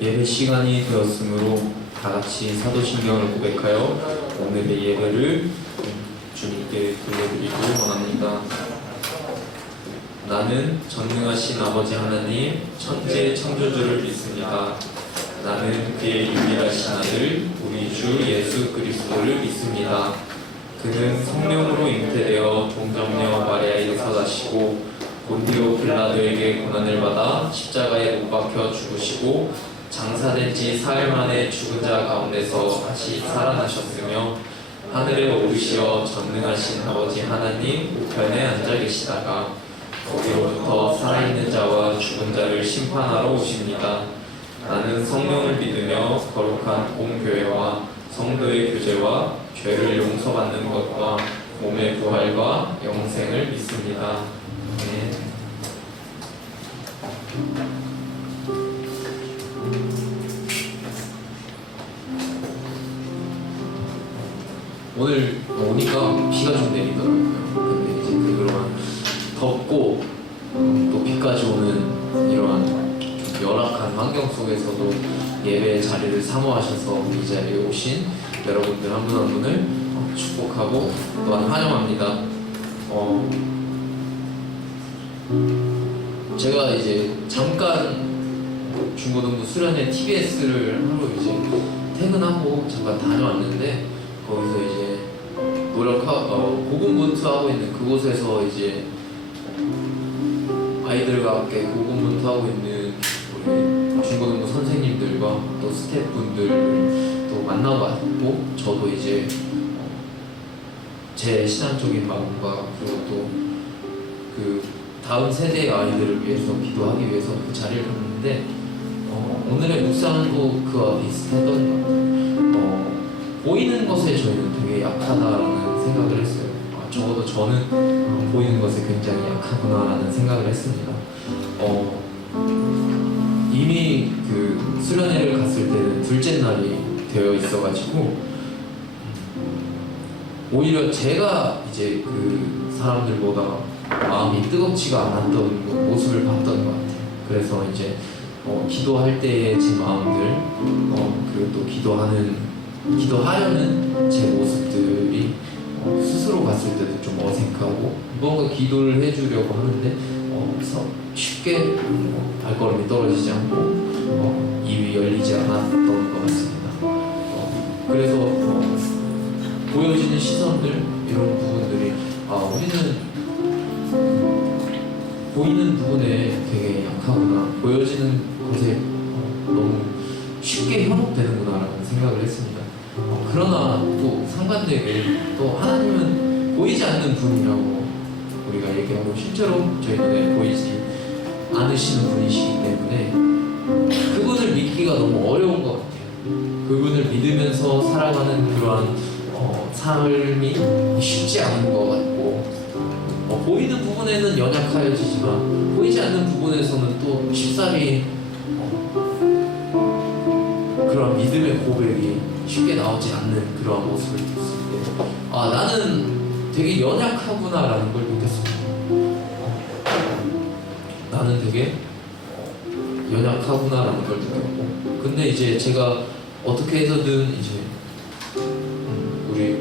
예배 시간이 되었으므로 다 같이 사도신경을 고백하여 오늘의 예배를 주님께 드려드리고 원합니다. 나는 전능하신 아버지 하나님 천지의 창조주를 믿습니다. 나는 그의 유일하신 아들 우리 주 예수 그리스도를 믿습니다. 그는 성령으로 잉태되어 동정녀 마리아에게서 나시고 본디오 빌라도에게 고난을 받아 십자가에 못 박혀 죽으시고 장사된 지 사흘 만에 죽은 자 가운데서 다시 살아나셨으며 하늘에 오르시어 전능하신 아버지 하나님 우편에 앉아 계시다가 거기로부터 살아있는 자와 죽은 자를 심판하러 오십니다. 나는 성령을 믿으며 거룩한 공교회와 성도의 교제와 죄를 용서받는 것과 몸의 부활과 영생을 믿습니다. 네. 오늘 오니까 비가 좀 내리더라고요. 근데 이제 그런 덥고 또 비까지 오는 이러한 좀 열악한 환경 속에서도 예배의 자리를 사모하셔서 이 자리에 오신 여러분들 한 분 한 분을 축복하고 또한 환영합니다. 제가 이제 잠깐 중고등부 수련회 TBS를 하러 이제 퇴근하고 잠깐 다녀왔는데 거기서 이제 고군분투하고 있는 그곳에서 이제 아이들과 함께 고군분투하고 있는 우리 중고등부 선생님들과 또 스태프분들을 또 만나봤고 저도 이제 제 신앙적인 마음과 그리고 또 그 다음 세대의 아이들을 위해서 기도하기 위해서 그 자리를 갔는데 오늘의 묵상도 그와 비슷했던 것 같아요. 보이는 것에 저희는 되게 약하다라는 생각을 했어요. 적어도 저는 보이는 것에 굉장히 약하구나라는 생각을 했습니다. 이미 그 수련회를 갔을 때는 둘째 날이 되어 있어가지고 오히려 제가 이제 그 사람들보다 마음이 뜨겁지가 않았던 모습을 봤던 것 같아요. 그래서 이제 기도할 때의 제 마음들 그리고 또 기도하려는 제 모습들이 스스로 봤을 때도 좀 어색하고 뭔가 기도를 해주려고 하는데 쉽게 발걸음이 떨어지지 않고 입이 열리지 않았던 것 같습니다. 그래서 보여지는 시선들 이런 부분들이 우리는 보이는 부분에 되게 약하구나, 보여지는 것에 너무 쉽게 현혹되는구나 라는 생각을 했습니다. 그러나 또 상반되게 또 하나님은 보이지 않는 분이라고 우리가 얘기하고 실제로 저희 눈에 보이지 않으시는 분이시기 때문에 그분을 믿기가 너무 어려운 것 같아요. 그분을 믿으면서 살아가는 그러한 삶이 쉽지 않은 것 같고 보이는 부분에는 연약하여지지만 보이지 않는 부분에서는 또 쉽사리 그런 믿음의 고백이 쉽게 나오지 않는 그런 모습을 봤을 때 나는 되게 연약하구나 라는 걸 느꼈습니다. 나는 되게 연약하구나 라는 걸 느꼈고 근데 이제 제가 어떻게 해서든 이제 우리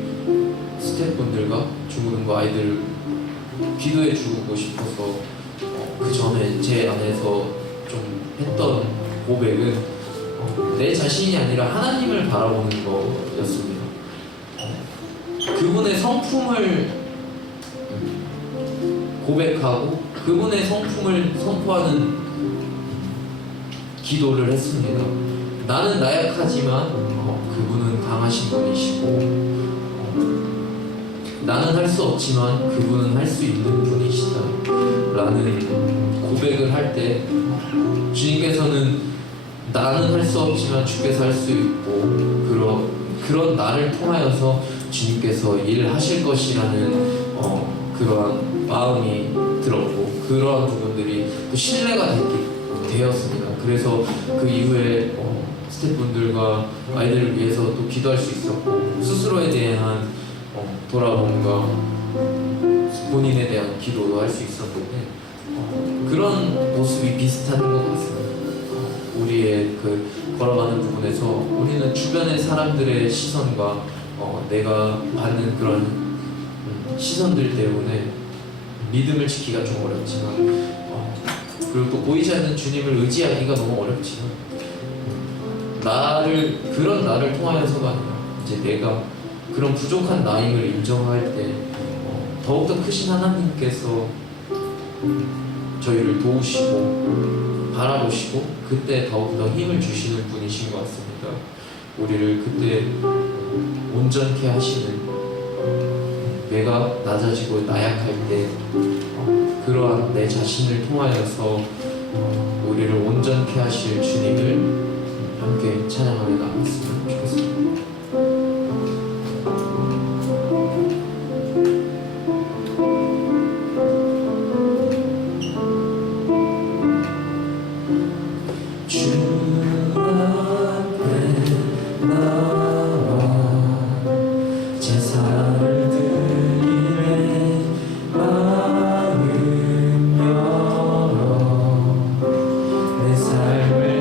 스태프분들과 중고등부 아이들 기도해 주고 싶어서 그 전에 제 안에서 좀 했던 고백은 내 자신이 아니라 하나님을 바라보는 거였습니다. 그분의 성품을 고백하고 그분의 성품을 선포하는 기도를 했습니다. 나는 나약하지만 그분은 강하신 분이시고 나는 할 수 없지만 그분은 할 수 있는 분이시다 라는 고백을 할 때 주님께서는 나는 할 수 없지만 주께서 할 수 있고 그런 나를 통하여서 주님께서 일을 하실 것이라는 그러한 마음이 들었고 그러한 부분들이 또 신뢰가 되었습니다. 그래서 그 이후에 스태프분들과 아이들을 위해서 또 기도할 수 있었고 스스로에 대한 돌아봄과 본인에 대한 기도도 할 수 있었는데 그런 모습이 비슷한 것 같습니다. 우리의 그 걸어가는 부분에서 우리는 주변의 사람들의 시선과 내가 받는 그런 시선들 때문에 믿음을 지키기가 좀 어렵지만 그리고 또 보이지 않는 주님을 의지하기가 너무 어렵지만 그런 나를 통하여서가 아니라 이제 내가 그런 부족한 나임을 인정할 때 더욱더 크신 하나님께서 저희를 도우시고 바라보시고 그때 더욱더 힘을 주시는 분이신 것 같습니다. 우리를 그때 온전케 하시는, 내가 낮아지고 나약할 때 그러한 내 자신을 통하여서 우리를 온전케 하실 주님을 함께 찬양하며 나갔으면 좋겠습니다. 삶을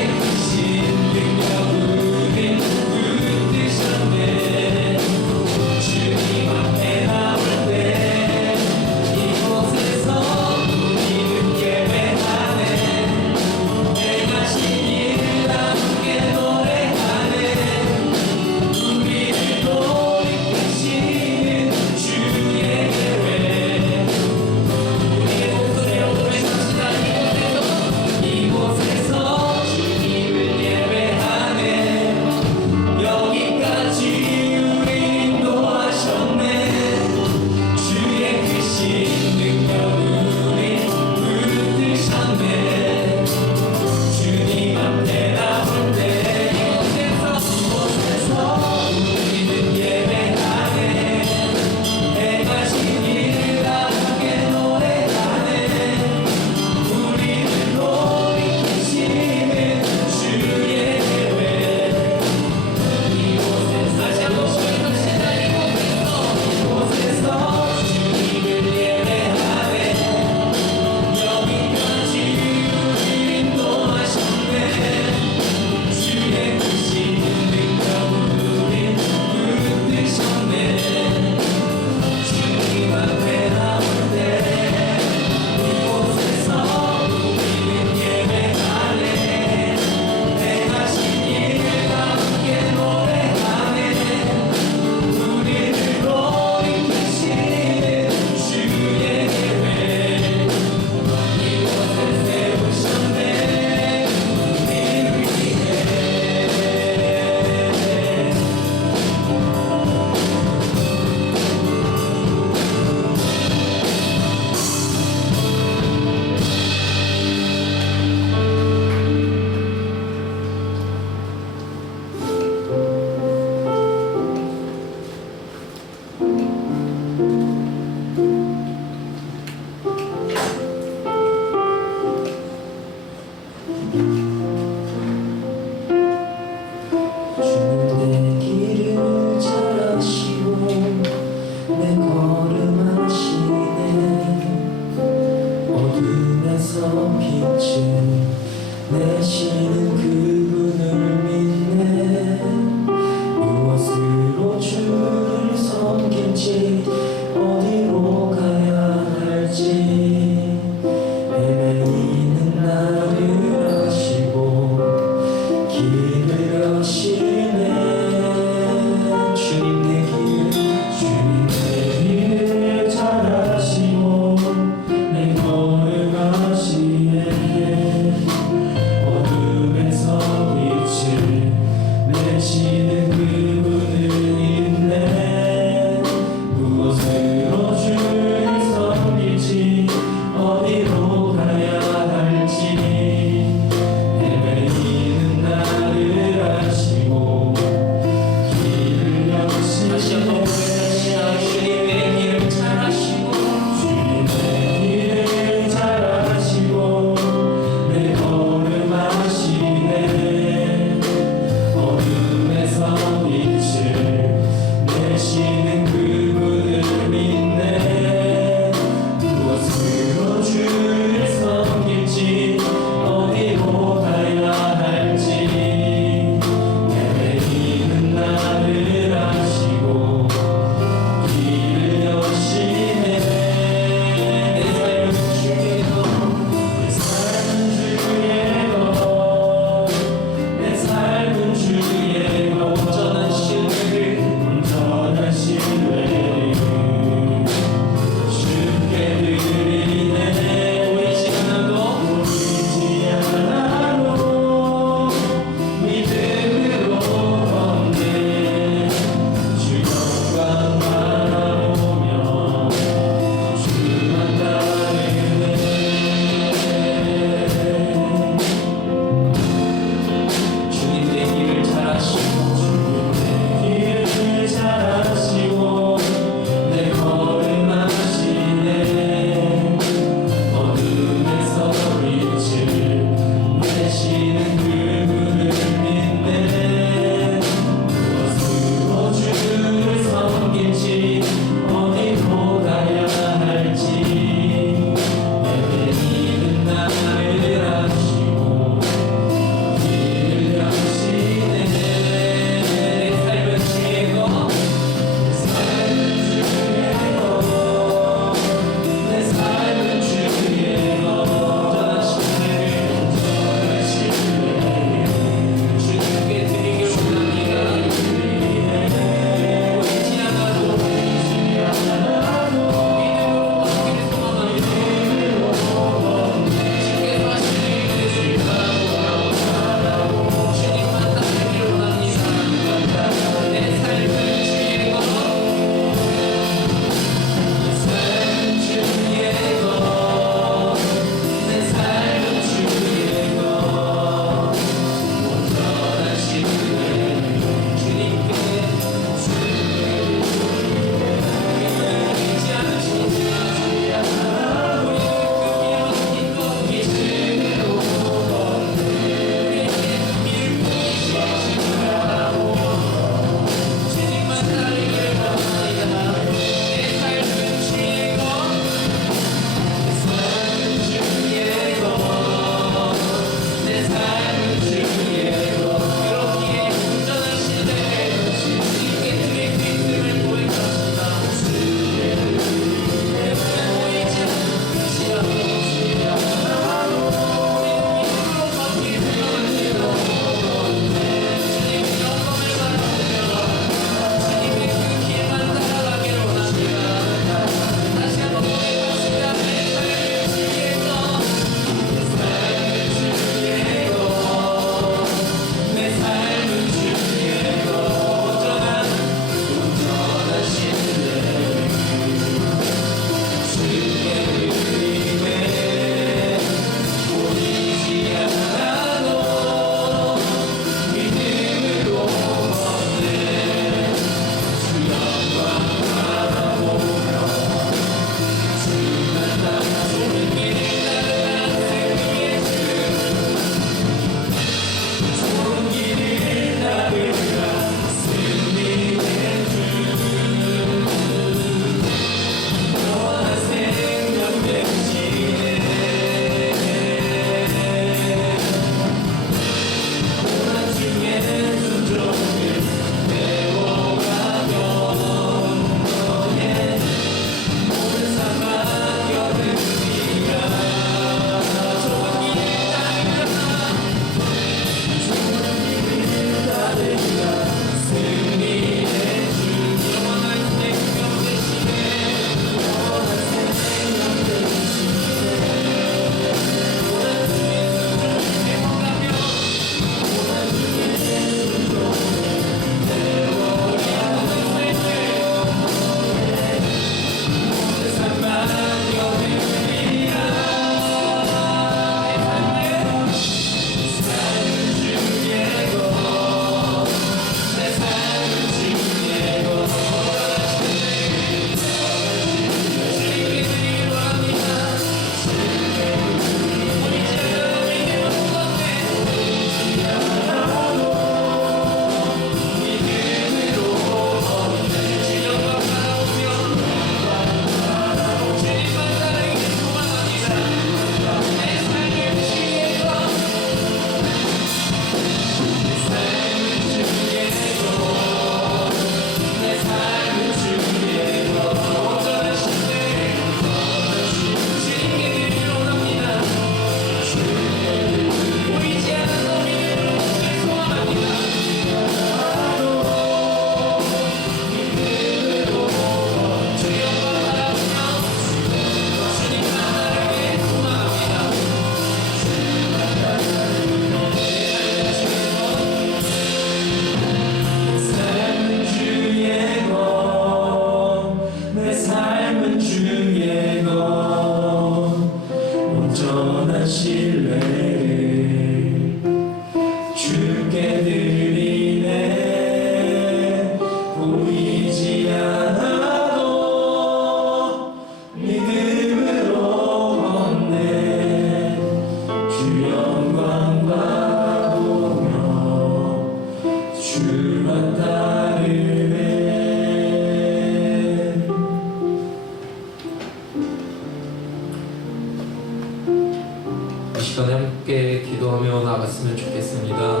시간에 함께 기도하며 나갔으면 좋겠습니다.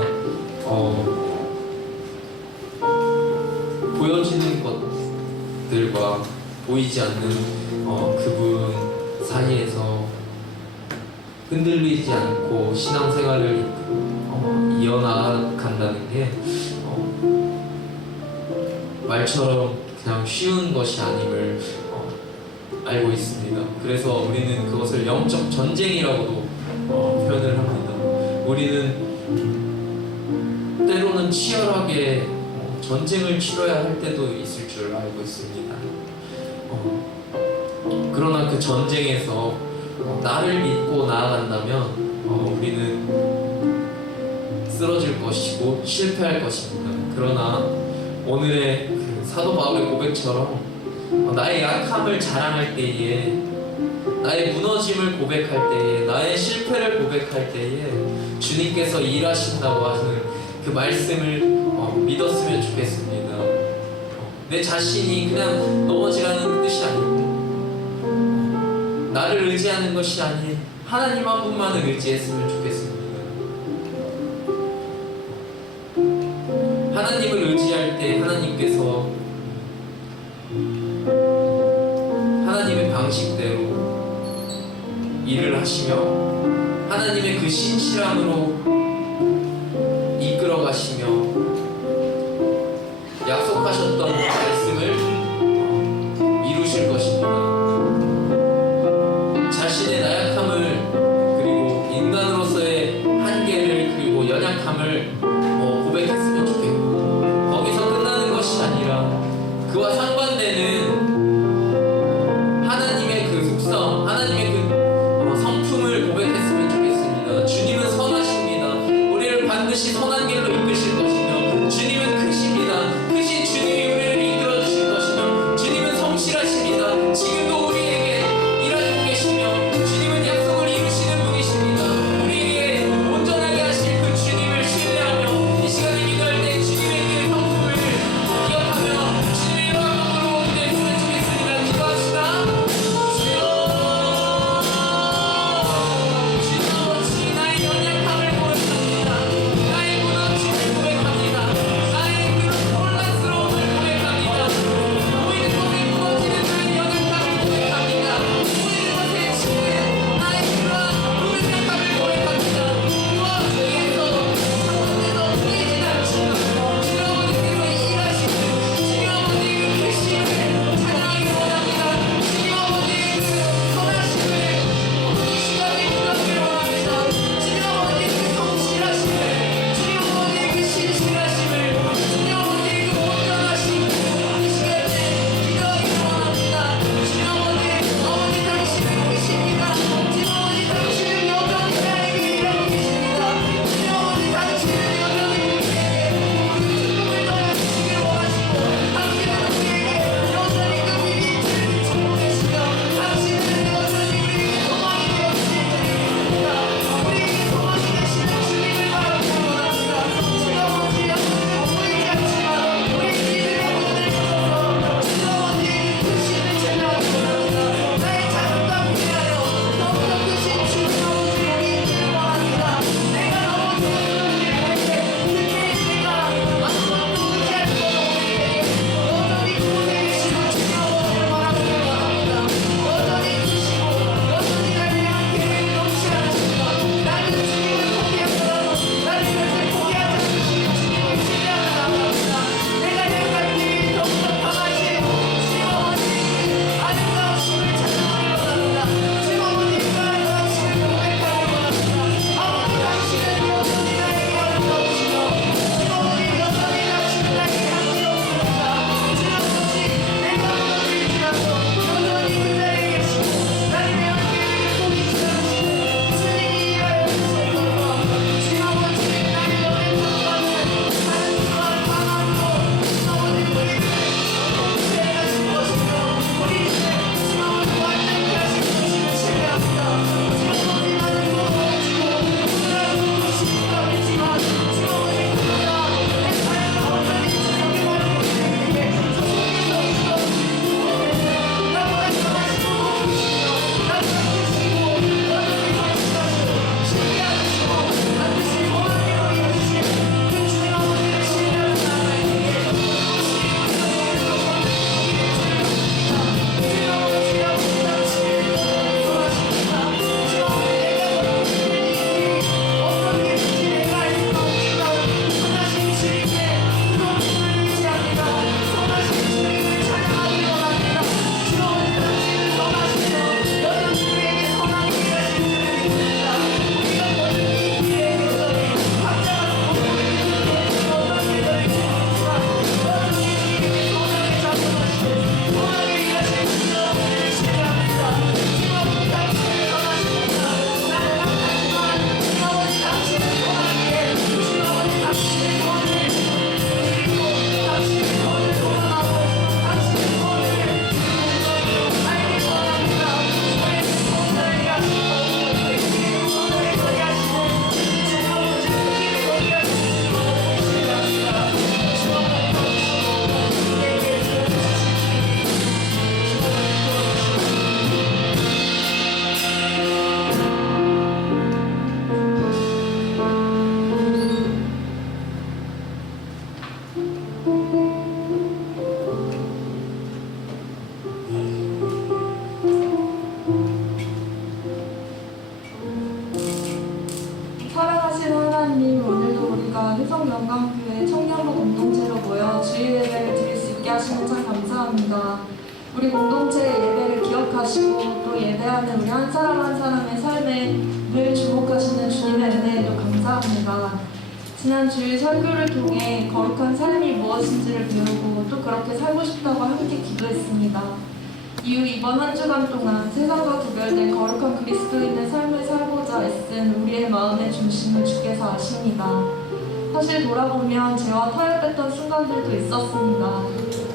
보여지는 것들과 보이지 않는 그분 사이에서 흔들리지 않고 신앙생활을 이어나간다는 게 말처럼 그냥 쉬운 것이 아님을 알고 있습니다. 그래서 우리는 그것을 영적 전쟁이라고도 표현을 합니다. 우리는 때로는 치열하게 전쟁을 치러야 할 때도 있을 줄 알고 있습니다. 그러나 그 전쟁에서 나를 믿고 나아간다면 우리는 쓰러질 것이고 실패할 것입니다. 그러나 오늘의 그 사도 바울의 고백처럼 나의 약함을 자랑할 때에, 나의 무너짐을 고백할 때에, 나의 실패를 고백할 때에 주님께서 일하신다고 하는 그 말씀을 믿었으면 좋겠습니다. 내 자신이 그냥 넘어지라는 뜻이 아니고 나를 의지하는 것이 아닌 하나님 한 분만을 의지했으면 좋겠습니다. 하나님을 의지할 때 하나님께서 하나님의 방식대로 일을 하시며 하나님의 그 신실함으로 이끌어 가시며 약속하셨던 말씀을 이루실 것입니다. 자신의 나약함을 그리고 인간으로서의 한계를 그리고 연약함을 고백했으면 좋겠고 거기서 끝나는 것이 아니라 그와 상반되는 하나님의 그 속성, 하나님의 그 성품을 고백했으면 좋겠습니다. 주님은 선하십니다. 우리를 반드시 선한 길로 이끄실 것이며 주님은 크십니다. 크신 주님이 우리를 이끌어 우리 공동체의 예배를 기억하시고 또 예배하는 우리 한 사람 한 사람의 삶에 늘 주목하시는 주님의 은혜에도 감사합니다. 지난 주일 설교를 통해 거룩한 삶이 무엇인지를 배우고 또 그렇게 살고 싶다고 함께 기도했습니다. 이후 이번 한 주간 동안 세상과 구별된 거룩한 그리스도인의 삶을 살고자 애쓴 우리의 마음의 중심을 주께서 아십니다. 사실 돌아보면 죄와 타협했던 순간들도 있었습니다.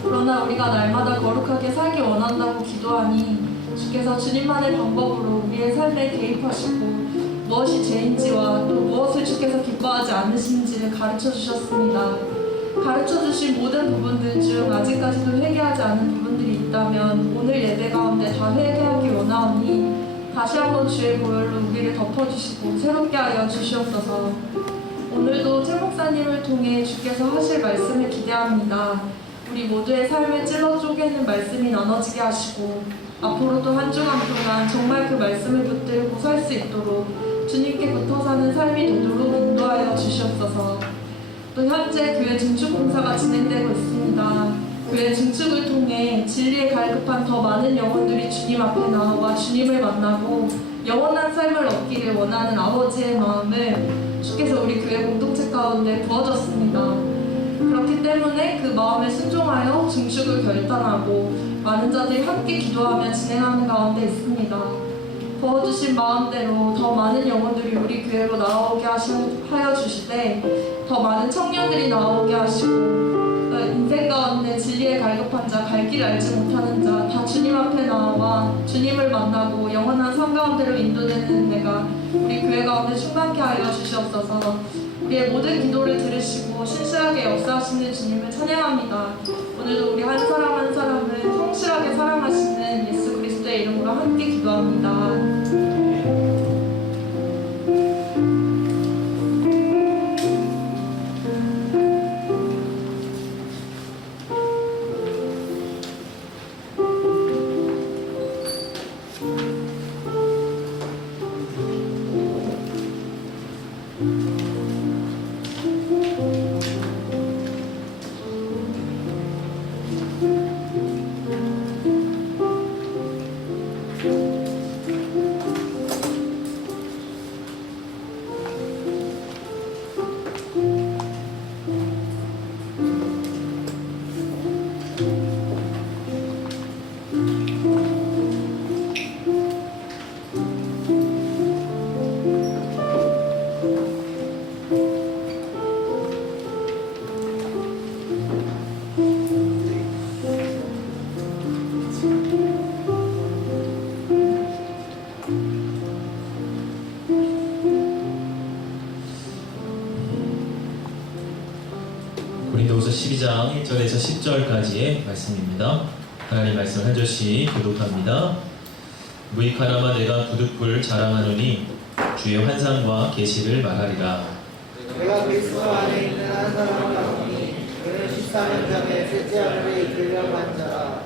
그러나 우리가 날마다 거룩하게 살기 원한다고 기도하니 주께서 주님만의 방법으로 우리의 삶에 개입하시고 무엇이 죄인지와 또 무엇을 주께서 기뻐하지 않으신지를 가르쳐 주셨습니다. 가르쳐 주신 모든 부분들 중 아직까지도 회개하지 않은 부분들이 있다면 오늘 예배 가운데 다 회개하기 원하오니 다시 한번 주의 보혈로 우리를 덮어주시고 새롭게 하여 주시옵소서. 오늘도 최 목사님을 통해 주께서 하실 말씀을 기대합니다. 우리 모두의 삶을 찔러 쪼개는 말씀이 나눠지게 하시고 앞으로도 한 주간 동안 정말 그 말씀을 붙들고 살 수 있도록 주님께 붙어 사는 삶이 되도록 인도하여 주시옵소서. 또 현재 교회 증축 공사가 진행되고 있습니다. 교회 증축을 통해 진리에 갈급한 더 많은 영혼들이 주님 앞에 나와 주님을 만나고 영원한 삶을 얻기를 원하는 아버지의 마음을 주께서 우리 교회 공동체 가운데 부어줬습니다. 그렇기 때문에 그 마음에 순종하여 증축을 결단하고 많은 자들이 함께 기도하며 진행하는 가운데 있습니다. 부어주신 마음대로 더 많은 영혼들이 우리 교회로 나오게 하여 주시되 더 많은 청년들이 나오게 하시고 인생 가운데 진리에 갈급한 자, 갈 길 알지 못하는 자 다 주님 앞에 나와 주님을 만나고 영원한 삶 가운데로 인도되는 내가 우리 교회 가운데 충만케 하여 주시옵소서. 우리의 모든 기도를 들으시고 신실하게 역사하시는 주님을 찬양합니다. 오늘도 우리 한 사람 한 사람을 성실하게 사랑하시는 예수 그리스도의 이름으로 함께 기도합니다. 고린도후서 12장 1절에서 10절까지의 말씀입니다. 하나님 말씀 한 절씩 교독합니다. 무익하나마 내가 부득불 자랑하노니 주의 환상과 계시를 말하리라. 내가 그리스도 안에 있는 한 사람을 알오니 그는 14년 전에 셋째 하늘에 이끌려 간 자라.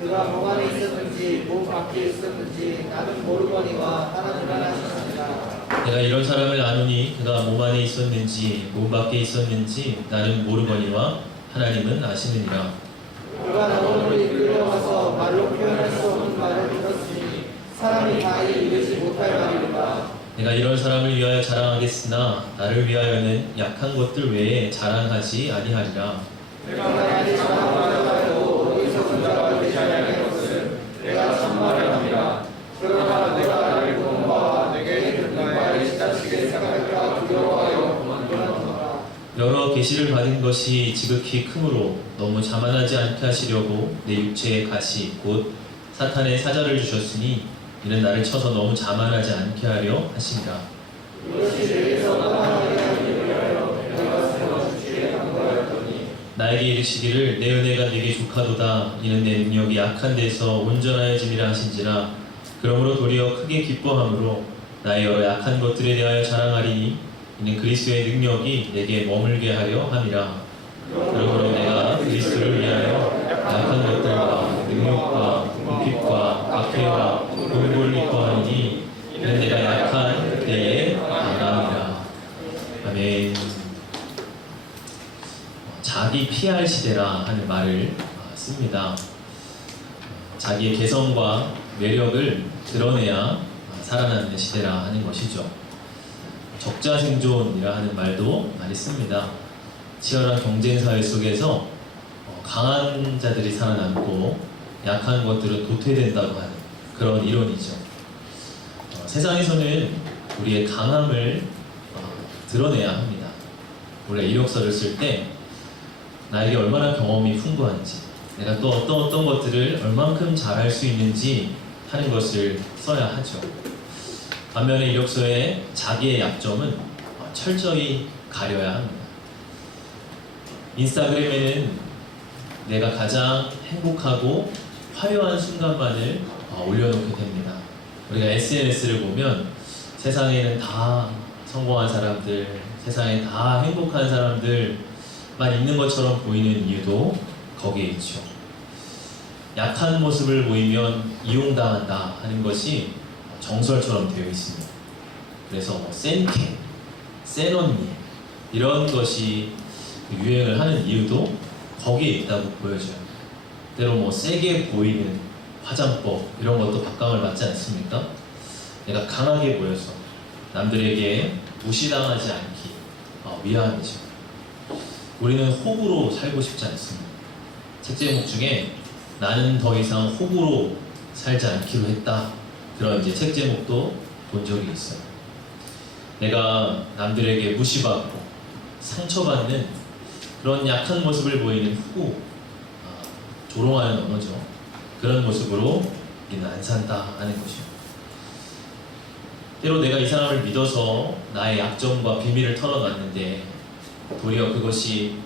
그가 몸 안에 있었는지 몸 밖에 있었는지 나는 모르거니와 하나님만 아시느니라. 내가 이런 사람을 아노니 그가 몸 안에 있었는지 몸 밖에 있었는지 나는 모르거니와 하나님은 아시느니라. 그가 너를 이끌려가서 말로 표현할 수 없는 말을 들었으니 사람이 다 이르지 못할 말이로다. 내가 이런 사람을 위하여 자랑하겠으나 나를 위하여는 약한 것들 외에 자랑하지 아니하리라. 내가 나에게 자랑하다가도 어디서 자랑을 대신하는 것은 내가 참말을 합니다. 그러나 내가 알고 온 바와 내게 들은 바에 지나치게 생각할까 두려워하여 그만두노라. 여러 계시를 받은 것이 지극히 크므로 너무 자만하지 않게 하시려고 내 육체에 가시 곧 사탄의 사자를 주셨으니 이는 나를 쳐서 너무 자만하지 않게 하려 하시니라. 이것이 내게서 떠나게 하기 위하여 내가 세워 주시게 한 거였더니 나에게 이르시기를 내 은혜가 내게 족하도다. 이는 내 능력이 약한 데서 온전하여짐이라 하신지라. 그러므로 도리어 크게 기뻐함으로 나의 여러 약한 것들에 대하여 자랑하리니 이는 그리스도의 능력이 내게 머물게 하려 함이라. 그러므로 내가 그리스도를 위하여 약한 것들과 능력과 궁핍과 박해와 공고를 기뻐하니 이는 내가 약한 때에 나아니라. 아멘. 자기 피할 시대라 하는 말을 씁니다. 자기의 개성과 매력을 드러내야 살아남는 시대라 하는 것이죠. 적자생존이라 하는 말도 많이 씁니다. 치열한 경쟁사회 속에서 강한 자들이 살아남고 약한 것들은 도태된다고 하는 그런 이론이죠. 세상에서는 우리의 강함을 드러내야 합니다. 우리가 이력서를 쓸 때 나에게 얼마나 경험이 풍부한지, 내가 또 어떤 것들을 얼만큼 잘할 수 있는지 하는 것을 써야 하죠. 반면에 이력서에 자기의 약점은 철저히 가려야 합니다. 인스타그램에는 내가 가장 행복하고 화려한 순간만을 올려놓게 됩니다. 우리가 SNS를 보면 세상에는 다 성공한 사람들, 세상에 다 행복한 사람들만 있는 것처럼 보이는 이유도 거기에 있죠. 약한 모습을 보이면 이용당한다 하는 것이 정설처럼 되어 있습니다. 그래서 센캠, 센언니 이런 것이 유행을 하는 이유도 거기에 있다고 보여져요. 때로 세게 보이는 화장법 이런 것도 박감을 받지 않습니까? 내가 강하게 보여서 남들에게 무시당하지 않기 위함이죠. 우리는 호구로 살고 싶지 않습니다. 책 제목 중에 나는 더 이상 호구로 살지 않기로 했다. 그런 책 제목도 본 적이 있어요. 내가 남들에게 무시받고 상처받는 그런 약한 모습을 보이는 후 조롱하는 언어죠. 그런 모습으로 우리는 안 산다 하는 것이죠. 때로 내가 이 사람을 믿어서 나의 약점과 비밀을 털어놨는데 도리어 그것이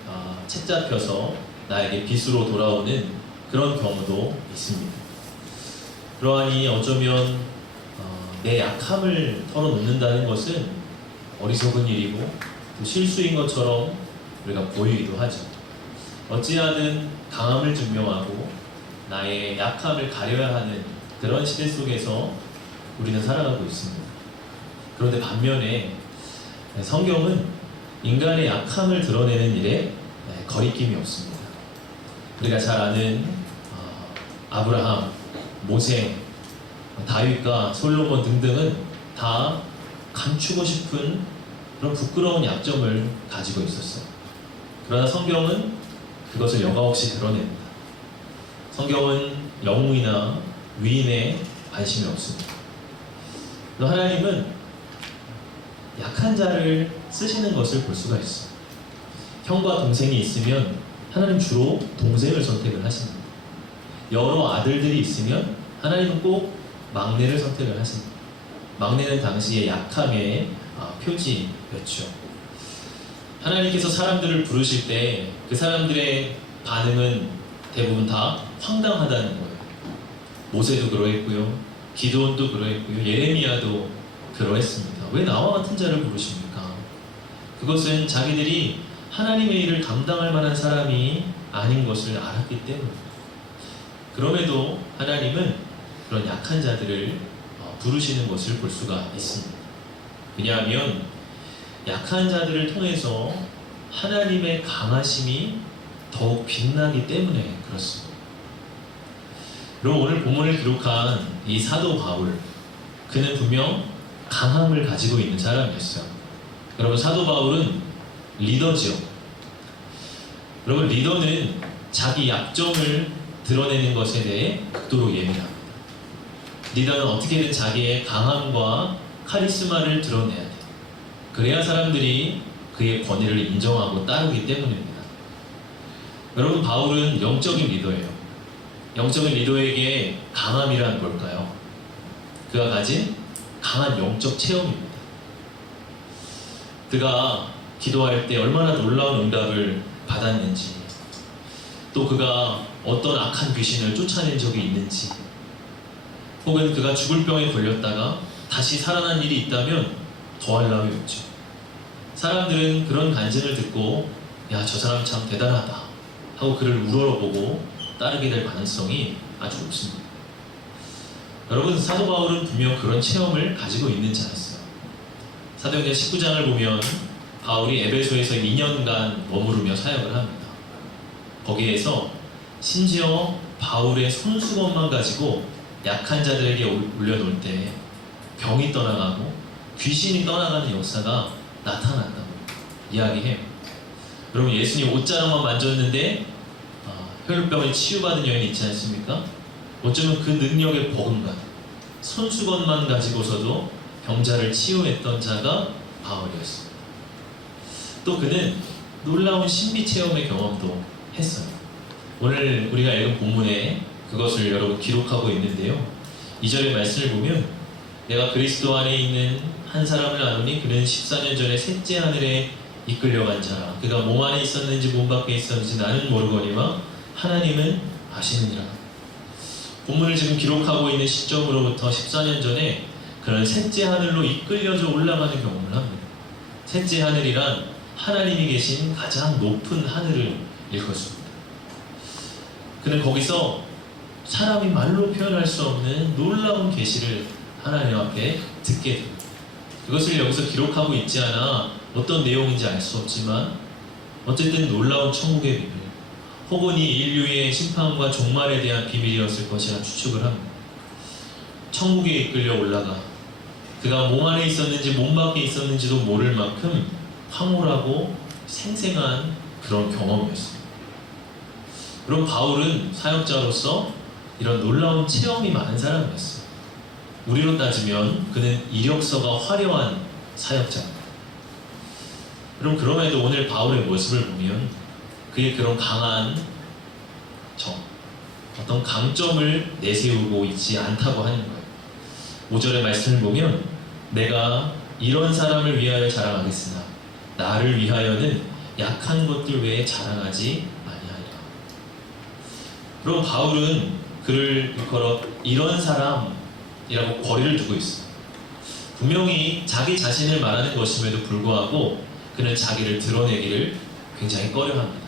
책 잡혀서 나에게 빚으로 돌아오는 그런 경우도 있습니다. 그러하니 어쩌면 내 약함을 털어놓는다는 것은 어리석은 일이고 또 실수인 것처럼 우리가 보이기도 하죠. 어찌하든 강함을 증명하고 나의 약함을 가려야 하는 그런 시대 속에서 우리는 살아가고 있습니다. 그런데 반면에 성경은 인간의 약함을 드러내는 일에 거리낌이 없습니다. 우리가 잘 아는 아브라함, 모세, 다윗과 솔로몬 등등은 다 감추고 싶은 그런 부끄러운 약점을 가지고 있었어요. 그러나 성경은 그것을 여과없이 드러냅니다. 성경은 영웅이나 위인에 관심이 없습니다. 또 하나님은 약한 자를 쓰시는 것을 볼 수가 있어요. 형과 동생이 있으면 하나님 주로 동생을 선택을 하십니다. 여러 아들들이 있으면 하나님은 꼭 막내를 선택을 하십니다. 막내는 당시의 약함의 표지였죠. 하나님께서 사람들을 부르실 때 그 사람들의 반응은 대부분 다 황당하다는 거예요. 모세도 그러했고요, 기드온도 그러했고요, 예레미야도 그러했습니다. 왜 나와 같은 자를 부르십니까? 그것은 자기들이 하나님의 일을 감당할 만한 사람이 아닌 것을 알았기 때문입니다. 그럼에도 하나님은 그런 약한 자들을 부르시는 것을 볼 수가 있습니다. 왜냐하면 약한 자들을 통해서 하나님의 강하심이 더욱 빛나기 때문에 그렇습니다. 그럼 오늘 본문을 기록한 이 사도 바울, 그는 분명 강함을 가지고 있는 사람이었어요. 여러분, 사도 바울은 리더지요. 여러분, 리더는 자기 약점을 드러내는 것에 대해 극도로 예민합니다. 리더는 어떻게든 자기의 강함과 카리스마를 드러내야 돼요. 그래야 사람들이 그의 권위를 인정하고 따르기 때문입니다. 여러분, 바울은 영적인 리더예요. 영적인 리더에게 강함이란 뭘까요? 그가 가진 강한 영적 체험입니다. 그가 기도할 때 얼마나 놀라운 응답을 받았는지, 또 그가 어떤 악한 귀신을 쫓아낸 적이 있는지, 혹은 그가 죽을 병에 걸렸다가 다시 살아난 일이 있다면 더할 나위 없죠. 사람들은 그런 간증을 듣고 야, 저 사람 참 대단하다 하고 그를 우러러보고 따르게 될 가능성이 아주 높습니다. 여러분, 사도 바울은 분명 그런 체험을 가지고 있는 자였어요. 사도행전 19장을 보면 바울이 에베소에서 2년간 머무르며 사역을 합니다. 거기에서 심지어 바울의 손수건만 가지고 약한 자들에게 올려놓을 때 병이 떠나가고 귀신이 떠나가는 역사가 나타났다고 이야기해요. 여러분, 예수님 옷자락만 만졌는데 혈루병을 치유받은 여인이 있지 않습니까? 어쩌면 그 능력의 버금가, 손수건만 가지고서도 병자를 치유했던 자가 바울이었습니다. 또 그는 놀라운 신비 체험의 경험도 했어요. 오늘 우리가 읽은 본문에 그것을 여러분 기록하고 있는데요. 2절의 말씀을 보면 내가 그리스도 안에 있는 한 사람을 아노니 그는 14년 전에 셋째 하늘에 이끌려간 자라. 그가 몸 안에 있었는지 몸 밖에 있었는지 나는 모르거니와 하나님은 아시느니라. 본문을 지금 기록하고 있는 시점으로부터 14년 전에 그런 셋째 하늘로 이끌려져 올라가는 경험을 합니다. 셋째 하늘이란 하나님이 계신 가장 높은 하늘을 일컫습니다. 그는 거기서 사람이 말로 표현할 수 없는 놀라운 계시를 하나님 앞에 듣게 됩니다. 그것을 여기서 기록하고 있지 않아 어떤 내용인지 알 수 없지만 어쨌든 놀라운 천국의 비밀, 혹은 이 인류의 심판과 종말에 대한 비밀이었을 것이라 추측을 합니다. 천국에 이끌려 올라가 그가 몸 안에 있었는지 몸 밖에 있었는지도 모를 만큼 황홀하고 생생한 그런 경험이었습니다. 그럼 바울은 사역자로서 이런 놀라운 체험이 많은 사람이었어요. 우리로 따지면 그는 이력서가 화려한 사역자입니다. 그럼 그럼에도 오늘 바울의 모습을 보면 그의 그런 강한 어떤 강점을 내세우고 있지 않다고 하는 거예요. 5절의 말씀을 보면 내가 이런 사람을 위하여 자랑하겠으나 나를 위하여는 약한 것들 외에 자랑하지 아니하리라. 그럼 바울은 그를 일컬어 이런 사람이라고 거리를 두고 있어요. 분명히 자기 자신을 말하는 것임에도 불구하고 그는 자기를 드러내기를 굉장히 꺼려합니다.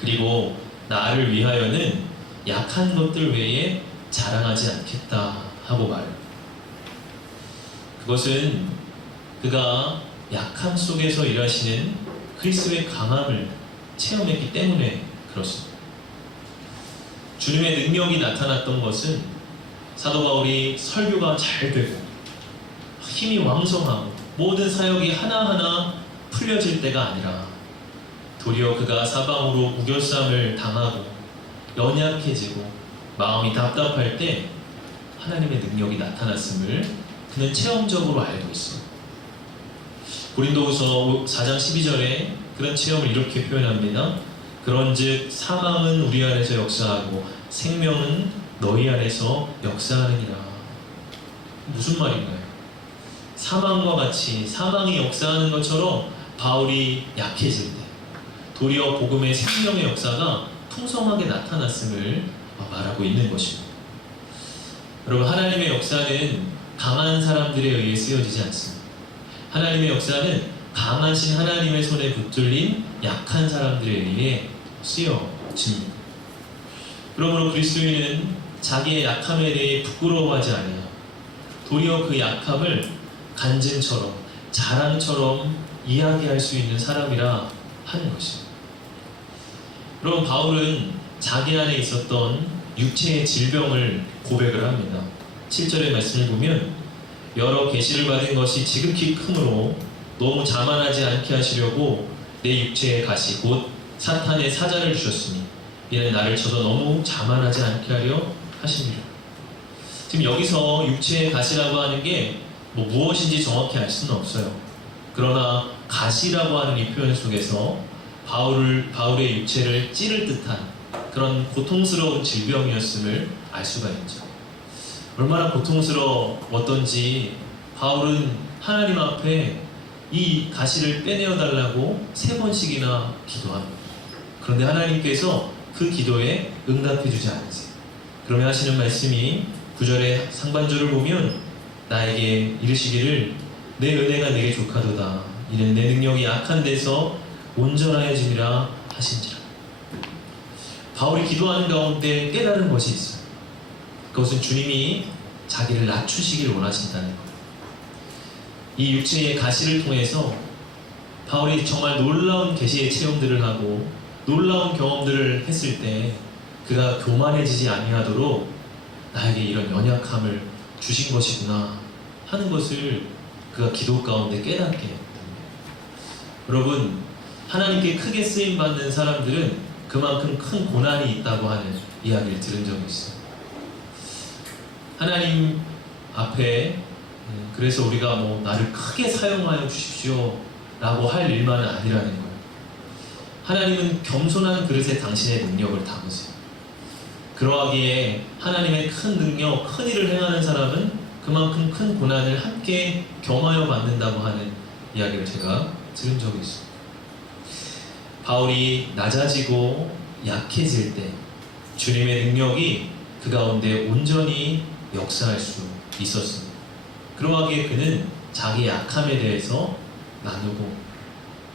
그리고 나를 위하여는 약한 것들 외에 자랑하지 않겠다 하고 말해요. 그것은 그가 약함 속에서 일하시는 그리스도의 강함을 체험했기 때문에 그렇습니다. 주님의 능력이 나타났던 것은 사도 바울이 설교가 잘 되고 힘이 왕성하고 모든 사역이 하나하나 풀려질 때가 아니라 도리어 그가 사방으로 우겨쌈을 당하고 연약해지고 마음이 답답할 때 하나님의 능력이 나타났음을 그는 체험적으로 알고 있습니다. 고린도후서 4장 12절에 그런 체험을 이렇게 표현합니다. 그런즉 사망은 우리 안에서 역사하고 생명은 너희 안에서 역사하느니라. 무슨 말인가요? 사망과 같이 사망이 역사하는 것처럼 바울이 약해질 때 도리어 복음의 생명의 역사가 풍성하게 나타났음을 말하고 있는 것입니다. 여러분, 하나님의 역사는 강한 사람들에 의해 쓰여지지 않습니다. 하나님의 역사는 강하신 하나님의 손에 붙들린 약한 사람들에 의해 쓰여집니다. 그러므로 그리스도인은 자기의 약함에 대해 부끄러워하지 아니하고 도리어 그 약함을 간증처럼 자랑처럼 이야기할 수 있는 사람이라 하는 것입니다. 그럼 바울은 자기 안에 있었던 육체의 질병을 고백을 합니다. 7절의 말씀을 보면 여러 계시를 받은 것이 지극히 크므로 너무 자만하지 않게 하시려고 내 육체의 가시 곧 사탄의 사자를 주셨으니 이는 나를 쳐서 너무 자만하지 않게 하려 하십니다. 지금 여기서 육체의 가시라고 하는 게 무엇인지 정확히 알 수는 없어요. 그러나 가시라고 하는 이 표현 속에서 바울의 육체를 찌를 듯한 그런 고통스러운 질병이었음을 알 수가 있죠. 얼마나 고통스러웠던지 바울은 하나님 앞에 이 가시를 빼내어 달라고 3번씩이나 기도합니다. 그런데 하나님께서 그 기도에 응답해 주지 않으세요. 그러면 하시는 말씀이 9절의 상반절을 보면 나에게 이르시기를 내 은혜가 내게 족하도다. 이는 내 능력이 약한 데서 온전하여짐이라 하신지라. 바울이 기도하는 가운데 깨달은 것이 있어요. 그것은 주님이 자기를 낮추시길 원하신다는 것. 이 육체의 가시를 통해서 바울이 정말 놀라운 계시의 체험들을 하고 놀라운 경험들을 했을 때 그가 교만해지지 아니하도록 나에게 이런 연약함을 주신 것이구나 하는 것을 그가 기도 가운데 깨닫게 됩니다. 여러분, 하나님께 크게 쓰임받는 사람들은 그만큼 큰 고난이 있다고 하는 이야기를 들은 적이 있어요. 하나님 앞에 그래서 우리가 뭐 나를 크게 사용하여 주십시오 라고 할 일만은 아니라는 거예요. 하나님은 겸손한 그릇에 당신의 능력을 담으세요. 그러하기에 하나님의 큰 능력, 큰 일을 행하는 사람은 그만큼 큰 고난을 함께 경험하여 받는다고 하는 이야기를 제가 들은 적이 있습니다. 바울이 낮아지고 약해질 때 주님의 능력이 그 가운데 온전히 역사할 수 있었습니다. 그러하기에 그는 자기 약함에 대해서 나누고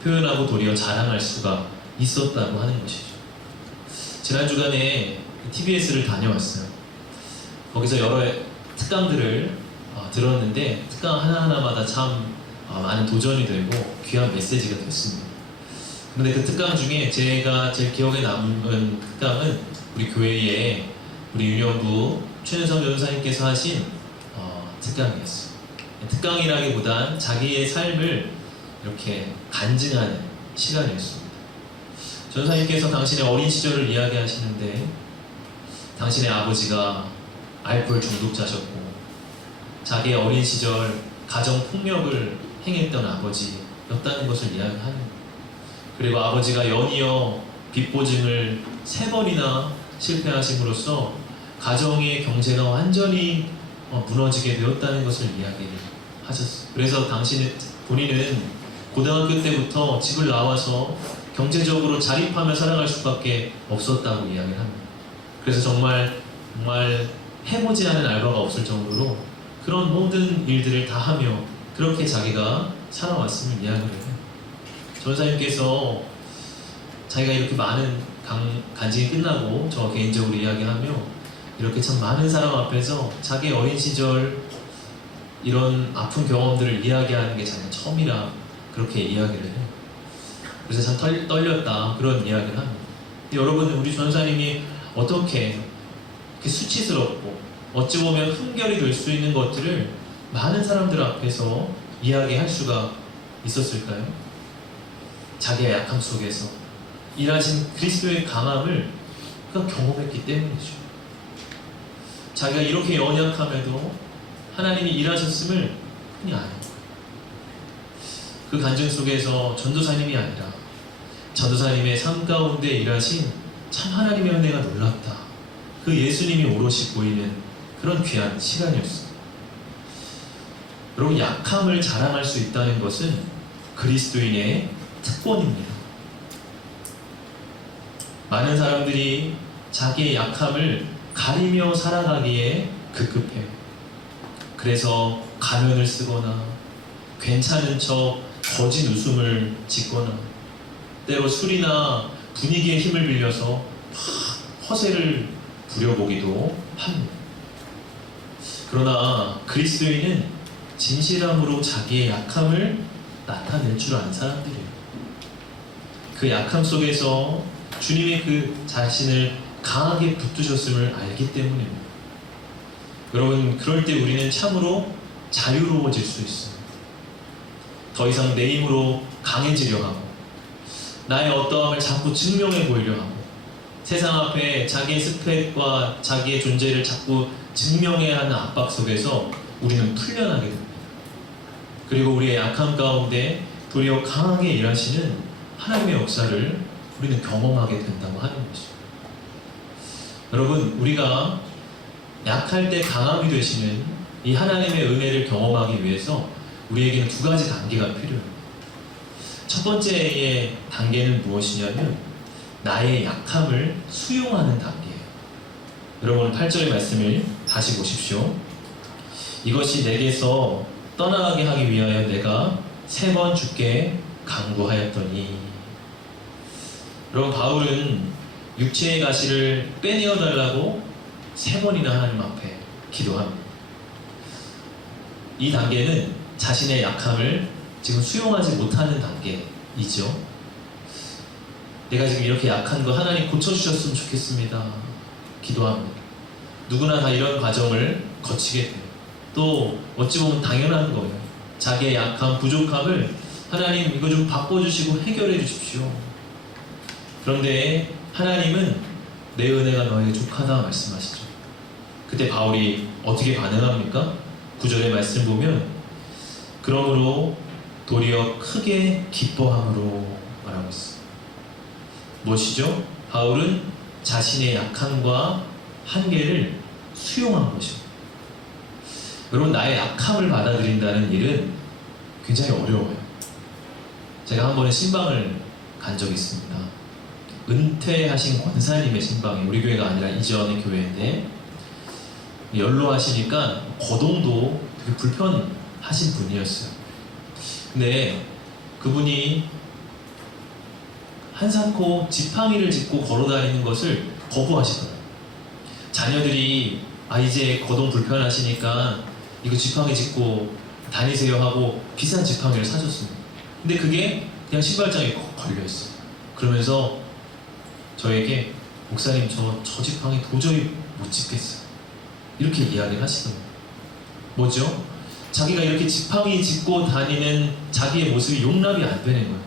표현하고 도리어 자랑할 수가 있었다고 하는 것이죠. 지난 주간에 TBS를 다녀왔어요. 거기서 여러 특강들을 들었는데 특강 하나하나마다 참 많은 도전이 되고 귀한 메시지가 됐습니다. 그런데 그 특강 중에 제가 제일 기억에 남은 특강은 우리 교회에 우리 유년부 최은성 전사님께서 하신 특강이었어요. 특강이라기보단 자기의 삶을 이렇게 간증하는 시간이었습니다. 전사님께서 당신의 어린 시절을 이야기하시는데 당신의 아버지가 알코올 중독자셨고 자기의 어린 시절 가정 폭력을 행했던 아버지였다는 것을 이야기하는, 그리고 아버지가 연이어 빚보증을 3번이나 실패하심으로써 가정의 경제가 완전히 무너지게 되었다는 것을 이야기를 하셨어요. 그래서 본인은 고등학교 때부터 집을 나와서 경제적으로 자립하며 살아갈 수밖에 없었다고 이야기를 합니다. 그래서 정말 해보지 않은 알바가 없을 정도로 그런 모든 일들을 다 하며 그렇게 자기가 살아왔음을 이야기를 해요. 전사님께서 자기가 이렇게 많은 간증이 끝나고 저 개인적으로 이야기하며 이렇게 참 많은 사람 앞에서 자기 어린 시절 이런 아픈 경험들을 이야기하는 게 자기가 처음이라 그렇게 이야기를 해요. 그래서 참 떨렸다 그런 이야기를 합니다. 여러분, 우리 전사님이 어떻게 이렇게 수치스럽고 어찌 보면 흠결이 될 수 있는 것들을 많은 사람들 앞에서 이야기할 수가 있었을까요? 자기의 약함 속에서 일하신 그리스도의 강함을 그가 경험했기 때문이죠. 자기가 이렇게 연약함에도 하나님이 일하셨음을 흔히 아는 거예요. 그 간증 속에서 전도사님이 아니라 전도사님의 삶 가운데 일하신 참 하나님의 은혜가 놀랍다, 그 예수님이 오롯이 보이는 그런 귀한 시간이었습니다. 여러분, 약함을 자랑할 수 있다는 것은 그리스도인의 특권입니다. 많은 사람들이 자기의 약함을 가리며 살아가기에 급급해요. 그래서 가면을 쓰거나 괜찮은 척 거짓 웃음을 짓거나 때로 술이나 분위기의 힘을 빌려서 허세를 부려보기도 합니다. 그러나 그리스도인은 진실함으로 자기의 약함을 나타낼 줄 아는 사람들이에요. 그 약함 속에서 주님의 그 자신을 강하게 붙드셨음을 알기 때문입니다. 여러분, 그럴 때 우리는 참으로 자유로워질 수 있습니다. 더 이상 내 힘으로 강해지려 하고 나의 어떠함을 자꾸 증명해 보이려 하고 세상 앞에 자기의 스펙과 자기의 존재를 자꾸 증명해야 하는 압박 속에서 우리는 풀려나게 됩니다. 그리고 우리의 약함 가운데 도리어 강하게 일하시는 하나님의 역사를 우리는 경험하게 된다고 하는 것입니다. 여러분, 우리가 약할 때 강함이 되시는 이 하나님의 은혜를 경험하기 위해서 우리에게는 2가지 단계가 필요해요. 첫 번째의 단계는 무엇이냐면 나의 약함을 수용하는 단계예요. 여러분, 8절의 말씀을 다시 보십시오. 이것이 내게서 떠나가게 하기 위하여 내가 3번 주께 간구하였더니. 여러분, 바울은 육체의 가시를 빼내어 달라고 3번이나 하나님 앞에 기도합니다. 이 단계는 자신의 약함을 지금 수용하지 못하는 단계이죠. 내가 지금 이렇게 약한 거 하나님 고쳐주셨으면 좋겠습니다. 기도합니다. 누구나 다 이런 과정을 거치게 돼요. 또 어찌 보면 당연한 거예요. 자기의 약함, 부족함을 하나님 이거 좀 바꿔주시고 해결해 주십시오. 그런데 하나님은 내 은혜가 너에게 족하다 말씀하시죠. 그때 바울이 어떻게 반응합니까? 9절의 말씀 보면 그러므로 도리어 크게 기뻐함으로 말하고 있어요. 무엇이죠? 바울은 자신의 약함과 한계를 수용한 것입니다. 여러분, 나의 약함을 받아들인다는 일은 굉장히 어려워요. 제가 한 번에 신방을 간 적이 있습니다. 은퇴하신 권사님의 신방이 우리 교회가 아니라 이전의 교회인데 연로하시니까 거동도 되게 불편하신 분이었어요. 근데 그분이 한사코 지팡이를 짚고 걸어다니는 것을 거부하시더라고요. 자녀들이 이제 거동 불편하시니까 이거 지팡이 짚고 다니세요 하고 비싼 지팡이를 사줬습니다. 근데 그게 그냥 신발장에 걸려있어요. 그러면서 저에게 목사님 저 지팡이 도저히 못 짚겠어요. 이렇게 이야기를 하시더라고요. 뭐죠? 자기가 이렇게 지팡이 짚고 다니는 자기의 모습이 용납이 안 되는 거예요.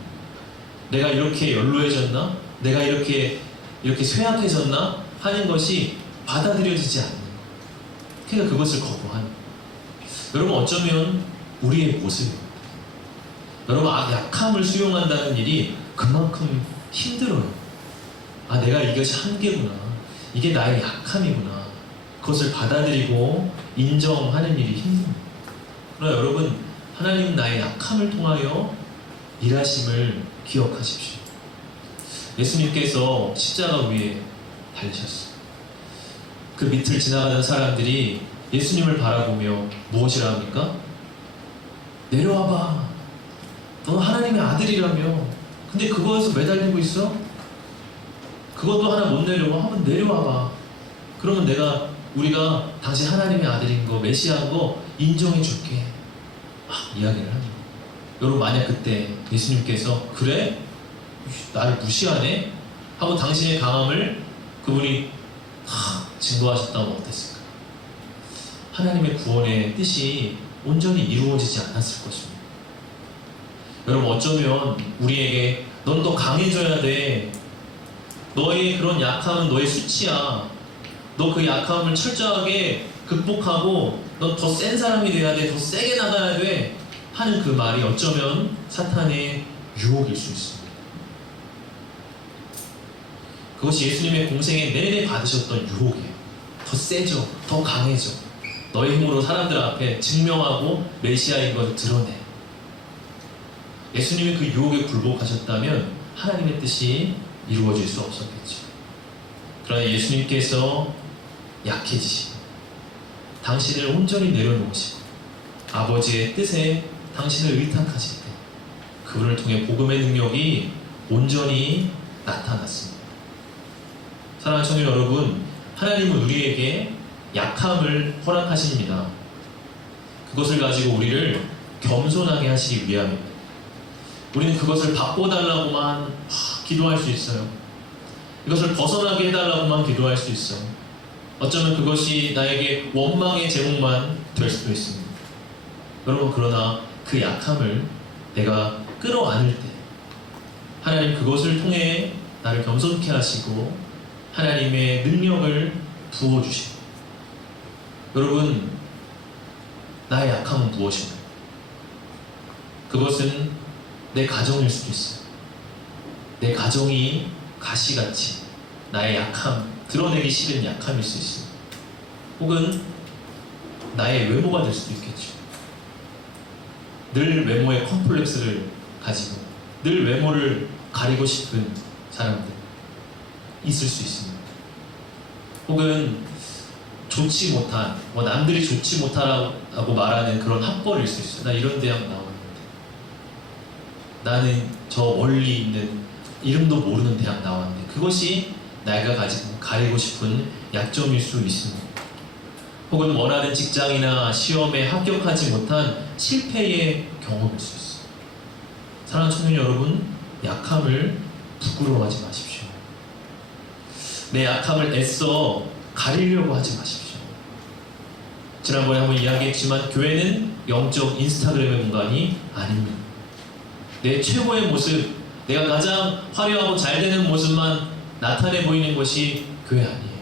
내가 이렇게 연로해졌나? 내가 이렇게 쇠약해졌나? 하는 것이 받아들여지지 않는 거예요. 그러니까 그것을 거부하는 거예요. 여러분, 어쩌면 우리의 모습입니다. 여러분, 약함을 수용한다는 일이 그만큼 힘들어요. 내가 이것이 한계구나. 이게 나의 약함이구나. 그것을 받아들이고 인정하는 일이 힘듭니다. 그러나 여러분, 하나님은 나의 약함을 통하여 일하심을 기억하십시오. 예수님께서 십자가 위에 달리셨어요. 그 밑을 지나가는 사람들이 예수님을 바라보며 무엇이라 합니까? 내려와봐. 너 하나님의 아들이라며. 근데 그거에서 매달리고 있어? 그것도 하나 못 내려와? 한번 내려와봐. 그러면 우리가 당신 하나님의 아들인 거, 메시아인 거 인정해 줄게. 이야기를 합니다. 여러분, 만약 그때 예수님께서 그래? 나를 무시하네? 하고 당신의 강함을 그분이 증거하셨다면 어땠을까? 하나님의 구원의 뜻이 온전히 이루어지지 않았을 것입니다. 여러분, 어쩌면 우리에게 넌 더 강해져야 돼. 너의 그런 약함은 너의 수치야. 너 그 약함을 철저하게 극복하고 넌 더 센 사람이 돼야 돼. 더 세게 나가야 돼. 하는 그 말이 어쩌면 사탄의 유혹일 수 있습니다. 그것이 예수님의 공생에 내내 받으셨던 유혹이에요. 더 세져, 더 강해져. 너의 힘으로 사람들 앞에 증명하고 메시아인 것을 드러내. 예수님이 그 유혹에 굴복하셨다면 하나님의 뜻이 이루어질 수 없었겠죠. 그러나 예수님께서 약해지시고 당신을 온전히 내려놓으시고 아버지의 뜻에 당신을 의탁하실 때 그분을 통해 복음의 능력이 온전히 나타났습니다. 사랑하는 청년 여러분, 하나님은 우리에게 약함을 허락하십니다. 그것을 가지고 우리를 겸손하게 하시기 위함입니다. 우리는 그것을 바꿔달라고만 기도할 수 있어요. 이것을 벗어나게 해달라고만 기도할 수 있어요. 어쩌면 그것이 나에게 원망의 제목만 될 수도 있습니다. 여러분, 그러나 그 약함을 내가 끌어안을 때 하나님 그것을 통해 나를 겸손케 하시고 하나님의 능력을 부어주시고. 여러분, 나의 약함은 무엇인가요? 그것은 내 가정일 수도 있어요. 내 가정이 가시같이 나의 약함, 드러내기 싫은 약함일 수 있습니다. 혹은 나의 외모가 될 수도 있겠죠. 늘 외모에 컴플렉스를 가지고 늘 외모를 가리고 싶은 사람들 있을 수 있습니다. 혹은 좋지 못한, 남들이 좋지 못하라고 말하는 그런 학벌일 수 있어요. 나 이런 대학 나왔는데, 나는 저 멀리 있는 이름도 모르는 대학 나왔는데, 그것이 내가 가지고 가리고 싶은 약점일 수 있습니다. 혹은 원하는 직장이나 시험에 합격하지 못한 실패의 경험일 수 있어요. 사랑하는 청년 여러분, 약함을 부끄러워하지 마십시오. 내 약함을 애써 가리려고 하지 마십시오. 지난번에 한번 이야기했지만 교회는 영적 인스타그램의 공간이 아닙니다. 내 최고의 모습, 내가 가장 화려하고 잘 되는 모습만 나타내 보이는 것이 교회 아니에요.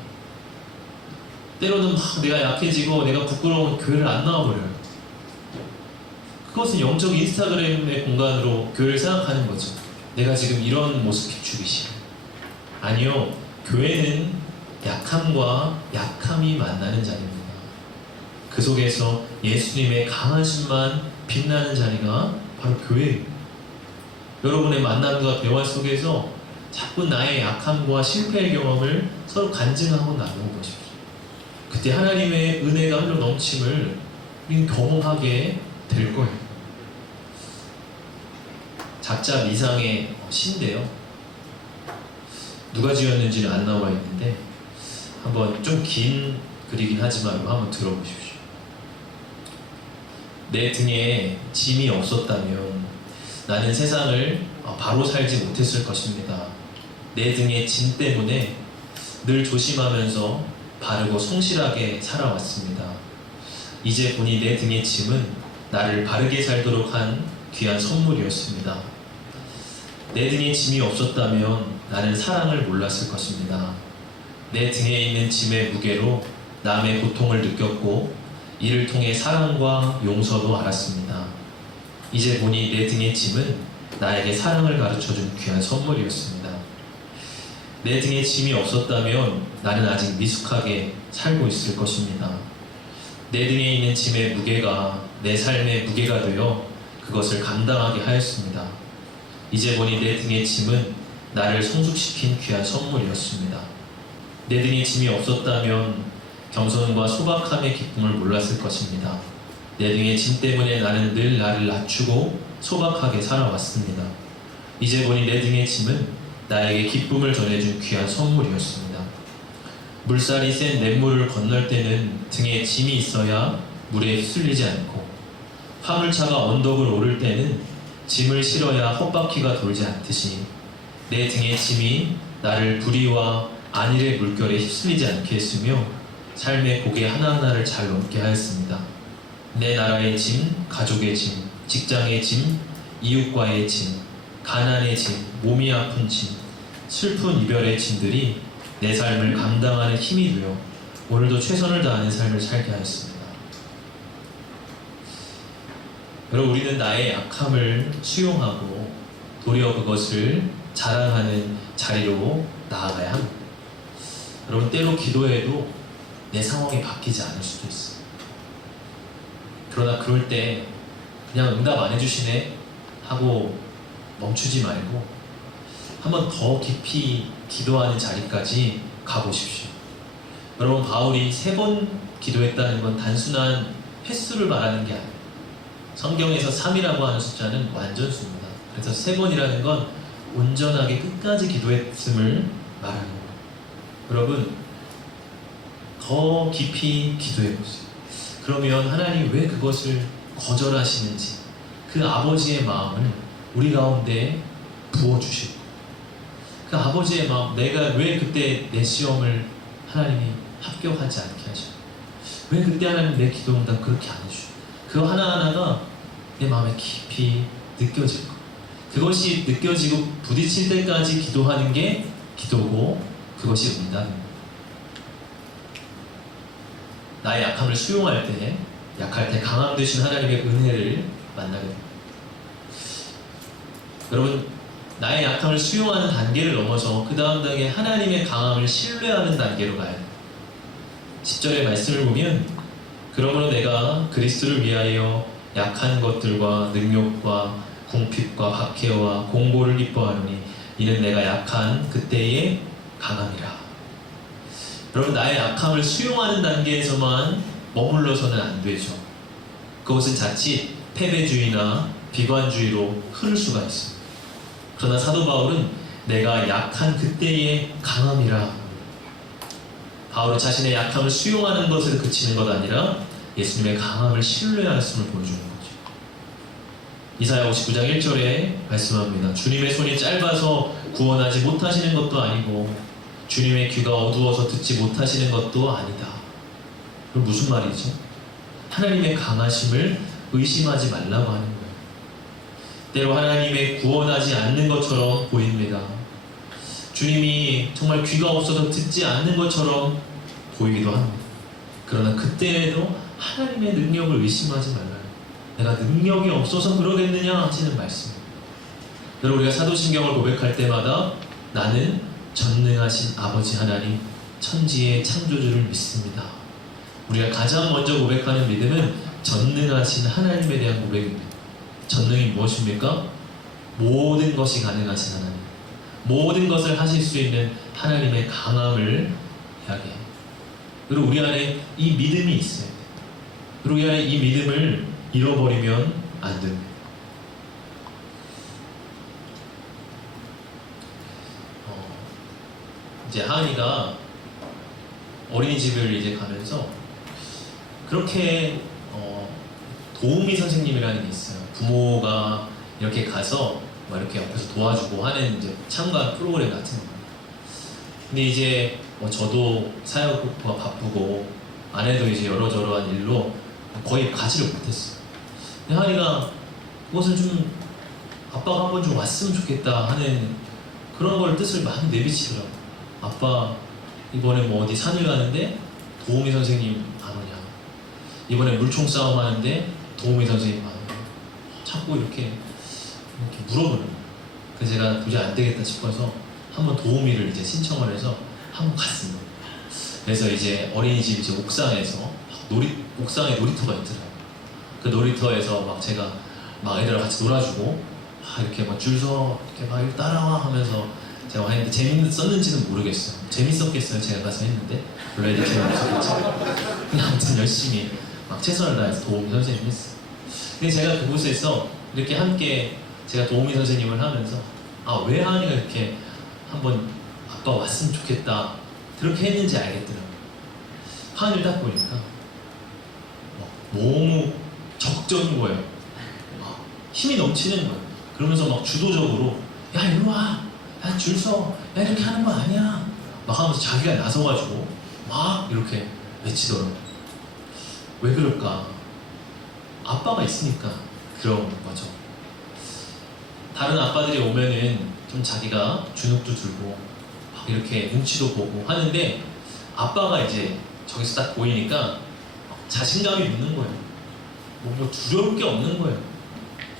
때로는 막 내가 약해지고 내가 부끄러운 교회를 안 나와버려요. 그것은 영적 인스타그램의 공간으로 교회를 생각하는 거죠. 내가 지금 이런 모습 비추기 싫어. 아니요, 교회는 약함과 약함이 만나는 자리입니다. 그 속에서 예수님의 강하심만 빛나는 자리가 바로 교회예요. 여러분의 만남과 대화 속에서 자꾸 나의 약함과 실패의 경험을 서로 간증하고 나누어 보십시오. 그때 하나님의 은혜가 흘러 넘침을 우리는 경험하게 될 거예요. 작자 미상의 시인데요. 누가 지었는지는 안 나와 있는데 한번 좀 긴 글이긴 하지만 한번 들어보십시오. 내 등에 짐이 없었다면 나는 세상을 바로 살지 못했을 것입니다. 내 등의 짐 때문에 늘 조심하면서 바르고 성실하게 살아왔습니다. 이제 보니 내 등의 짐은 나를 바르게 살도록 한 귀한 선물이었습니다. 내 등에 짐이 없었다면 나는 사랑을 몰랐을 것입니다. 내 등에 있는 짐의 무게로 남의 고통을 느꼈고 이를 통해 사랑과 용서도 알았습니다. 이제 보니 내 등의 짐은 나에게 사랑을 가르쳐준 귀한 선물이었습니다. 내 등에 짐이 없었다면 나는 아직 미숙하게 살고 있을 것입니다. 내 등에 있는 짐의 무게가 내 삶의 무게가 되어 그것을 감당하게 하였습니다. 이제 보니 내 등의 짐은 나를 성숙시킨 귀한 선물이었습니다. 내 등에 짐이 없었다면 겸손과 소박함의 기쁨을 몰랐을 것입니다. 내 등의 짐 때문에 나는 늘 나를 낮추고 소박하게 살아왔습니다. 이제 보니 내 등의 짐은 나에게 기쁨을 전해준 귀한 선물이었습니다. 물살이 센 냇물을 건널 때는 등에 짐이 있어야 물에 휩쓸리지 않고 화물차가 언덕을 오를 때는 짐을 실어야 헛바퀴가 돌지 않듯이 내 등의 짐이 나를 불의와 안일의 물결에 휩쓸리지 않게 했으며 삶의 고개 하나하나를 잘 넘게 하였습니다. 내 나라의 짐, 가족의 짐, 직장의 짐, 이웃과의 짐, 가난의 짐, 몸이 아픈 짐, 슬픈 이별의 짐들이 내 삶을 감당하는 힘이 되어 오늘도 최선을 다하는 삶을 살게 하였습니다. 여러분, 우리는 나의 약함을 수용하고 도리어 그것을 자랑하는 자리로 나아가야 합니다. 여러분, 때로 기도해도 내 상황이 바뀌지 않을 수도 있어요. 그러나 그럴 때 그냥 응답 안 해주시네 하고 멈추지 말고 한번 더 깊이 기도하는 자리까지 가보십시오. 여러분, 바울이 3번 기도했다는 건 단순한 횟수를 말하는 게 아니에요. 성경에서 3이라고 하는 숫자는 완전수입니다. 그래서 3번이라는 건 온전하게 끝까지 기도했음을 말하는 거예요. 여러분, 더 깊이 기도해보세요. 그러면 하나님이 왜 그것을 거절하시는지 그 아버지의 마음을 우리 가운데 부어주시고 그 아버지의 마음, 내가 왜 그때 내 시험을 하나님이 합격하지 않게 하시고 왜 그때 하나님 내 기도 응답 그렇게 안 해주시고 그 하나하나가 내 마음에 깊이 느껴질 거예요. 그것이 느껴지고 부딪힐 때까지 기도하는 게 기도고 그것이 응답입니다. 나의 약함을 수용할 때, 약할 때 강함 되신 하나님의 은혜를 만나게 됩니다. 여러분, 나의 약함을 수용하는 단계를 넘어서 그 다음 단계 하나님의 강함을 신뢰하는 단계로 가야 돼요. 10절의 말씀을 보면 그러므로 내가 그리스도를 위하여 약한 것들과 능욕과 궁핍과 박해와 공고를 기뻐하노니 이는 내가 약한 그때의 강함이라. 여러분, 나의 약함을 수용하는 단계에서만 머물러서는 안 되죠. 그것은 자칫 패배주의나 비관주의로 흐를 수가 있습니다. 그러나 사도 바울은 내가 약한 그때의 강함이라. 바울은 자신의 약함을 수용하는 것을 그치는 것 아니라 예수님의 강함을 신뢰하였음을 보여주는 거죠. 이사야 59장 1절에 말씀합니다. 주님의 손이 짧아서 구원하지 못하시는 것도 아니고 주님의 귀가 어두워서 듣지 못하시는 것도 아니다. 그럼 무슨 말이죠? 하나님의 강하심을 의심하지 말라고 하는 거예요. 때로 하나님의 구원하지 않는 것처럼 보입니다. 주님이 정말 귀가 없어서 듣지 않는 것처럼 보이기도 합니다. 그러나 그때에도 하나님의 능력을 의심하지 말라. 내가 능력이 없어서 그러겠느냐 하시는 말씀입니다. 여러분, 우리가 사도신경을 고백할 때마다 나는 전능하신 아버지 하나님, 천지의 창조주를 믿습니다. 우리가 가장 먼저 고백하는 믿음은 전능하신 하나님에 대한 고백입니다. 전능이 무엇입니까? 모든 것이 가능하신 하나님, 모든 것을 하실 수 있는 하나님의 강함을 이야기해요. 그리고 우리 안에 이 믿음이 있어요. 그리고 우리 안에 이 믿음을 잃어버리면 안 됩니다. 이제 하은이가 어린이집을 이제 가면서 그렇게 도우미 선생님이라는 게 있어요. 부모가 이렇게 가서 막 이렇게 옆에서 도와주고 하는 이제 참관 프로그램 같은 거. 근데 이제 저도 사역과 바쁘고 아내도 이제 여러저러한 일로 거의 가지를 못했어요. 근데 하은이가 그것을 좀 아빠가 한번 좀 왔으면 좋겠다 하는 그런 걸 뜻을 많이 내비치더라고요. 아빠 이번에 뭐 어디 산을 가는데 도우미 선생님 안 오냐, 이번에 물총 싸움 하는데 도우미 선생님 안 오냐, 자꾸 이렇게 물어보는 거예요. 그래서 제가 도저히 안 되겠다 싶어서 한번 도우미를 이제 신청을 해서 한번 갔습니다. 그래서 이제 어린이집 이제 옥상에서 옥상에 놀이터가 있더라고요. 그 놀이터에서 막 제가 막 애들하고 같이 놀아주고 이렇게 막 줄 서 이렇게 막 이렇게 따라와 하면서 제가 했는데 재밌었는지는 모르겠어요. 재밌었겠어요. 제가 가서 했는데 별로 애들 재미없었겠죠. 근데 아무튼 열심히 막 최선을 다해서 도우미 선생님 했어요. 근데 제가 그곳에서 이렇게 함께 제가 도우미 선생님을 하면서 왜 하은이가 이렇게 한번 아빠 왔으면 좋겠다 그렇게 했는지 알겠더라고요. 하은이를 딱 보니까 너무 적극적인 거예요. 힘이 넘치는 거예요. 그러면서 막 주도적으로 야 이리 와, 야 줄 서, 야 이렇게 하는 거 아니야 막 하면서 자기가 나서가지고 막 이렇게 외치더라고요. 왜 그럴까? 아빠가 있으니까 그런 거죠. 다른 아빠들이 오면은 좀 자기가 주눅도 들고 막 이렇게 눈치도 보고 하는데 아빠가 이제 저기서 딱 보이니까 자신감이 붙는 거예요. 뭐 두려울 게 없는 거예요.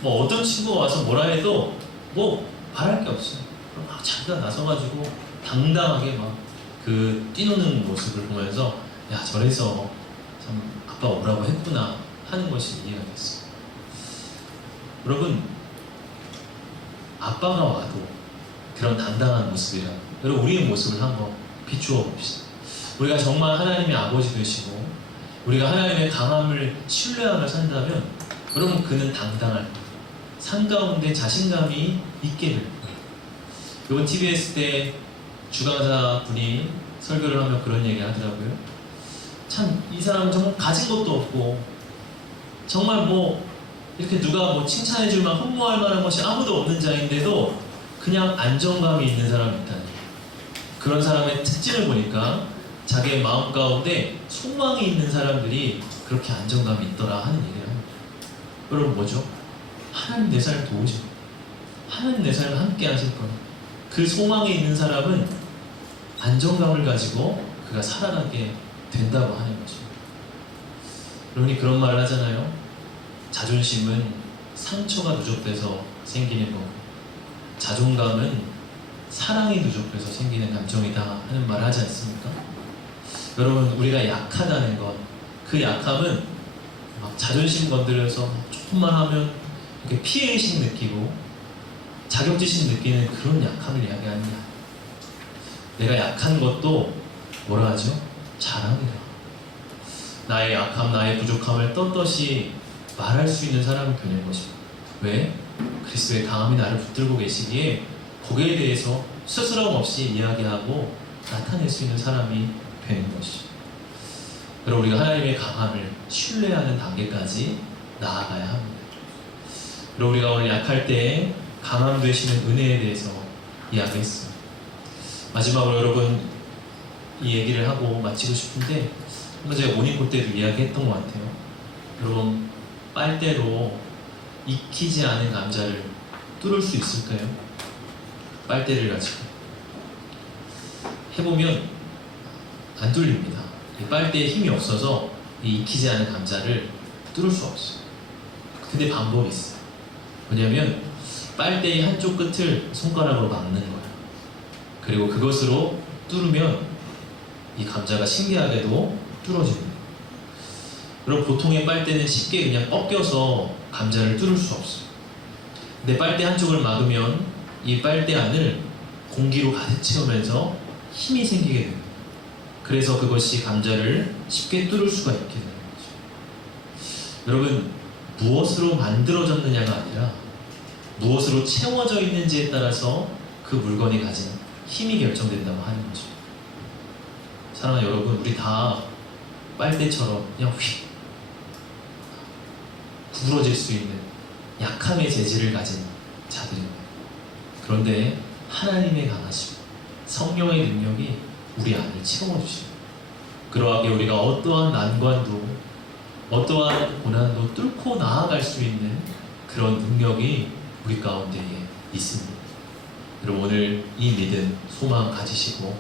뭐 어떤 친구가 와서 뭐라 해도 뭐 바랄 게 없어요. 그럼 막 자기가 나서가지고 당당하게 막 그 뛰노는 모습을 보면서 야 저래서 참 아빠 오라고 했구나 하는 것이 이해가 됐어요. 여러분, 아빠가 와도 그런 당당한 모습이라 여러분 우리의 모습을 한번 비추어 봅시다. 우리가 정말 하나님의 아버지 되시고 우리가 하나님의 강함을 신뢰하며 산다면 여러분 그는 당당할 거예요. 삶 가운데 자신감이 있게 될 거예요. 이번 TBS 때 주강사 분이 설교를 하며 그런 얘기 하더라고요. 참 이 사람은 정말 가진 것도 없고 정말 뭐 이렇게 누가 뭐 칭찬해 줄 만한 흠모할 만한 것이 아무도 없는 자인데도 그냥 안정감이 있는 사람이 있다는 거예요. 그런 사람의 특징을 보니까 자기의 마음 가운데 소망이 있는 사람들이 그렇게 안정감이 있더라 하는 얘기를 합니다. 여러분 뭐죠? 하나님 내 삶을 도우시고 하나님 내 삶을 함께 하실 거예요. 그 소망이 있는 사람은 안정감을 가지고 그가 살아가게 된다고 하는 것입니다. 여러분이 그런 말을 하잖아요. 자존심은 상처가 누적돼서 생기는 거고 자존감은 사랑이 누적돼서 생기는 감정이다 하는 말을 하지 않습니까? 여러분 우리가 약하다는 것, 그 약함은 막 자존심 건드려서 조금만 하면 이렇게 피해의식 느끼고 자격지심 느끼는 그런 약함을 이야기합니다. 내가 약한 것도 뭐라 하죠? 자랑이라. 나의 약함, 나의 부족함을 떳떳이 말할 수 있는 사람이 되는 것입니다. 왜? 그리스도의 강함이 나를 붙들고 계시기에 거기에 대해서 스스럼 없이 이야기하고 나타낼 수 있는 사람이 되는 것이죠. 여러분 우리가 하나님의 강함을 신뢰하는 단계까지 나아가야 합니다. 여러분 우리가 오늘 약할 때 강함 되시는 은혜에 대해서 이야기했어요. 마지막으로 여러분 이 얘기를 하고 마치고 싶은데 한번 제가 모닝콜 때도 이야기했던 것 같아요. 여러분, 빨대로 익히지 않은 감자를 뚫을 수 있을까요? 빨대를 가지고 해보면 안 뚫립니다. 이 빨대에 힘이 없어서 이 익히지 않은 감자를 뚫을 수 없어요. 근데 방법이 있어요. 뭐냐면 빨대의 한쪽 끝을 손가락으로 막는 거예요. 그리고 그것으로 뚫으면 이 감자가 신기하게도 뚫어집니다. 여러분, 보통의 빨대는 쉽게 그냥 꺾여서 감자를 뚫을 수 없어요. 근데 빨대 한쪽을 막으면 이 빨대 안을 공기로 가득 채우면서 힘이 생기게 됩니다. 그래서 그것이 감자를 쉽게 뚫을 수가 있게 되는 거죠. 여러분, 무엇으로 만들어졌느냐가 아니라 무엇으로 채워져 있는지에 따라서 그 물건이 가진 힘이 결정된다고 하는 거죠. 사랑하는 여러분, 우리 다 빨대처럼 그냥 휙 구부러질 수 있는 약함의 재질을 가진 자들입니다. 그런데 하나님의 강하심, 성령의 능력이 우리 안을 채워주십니다. 그러하게 우리가 어떠한 난관도 어떠한 고난도 뚫고 나아갈 수 있는 그런 능력이 우리 가운데에 있습니다. 여러분, 오늘 이 믿음, 소망 가지시고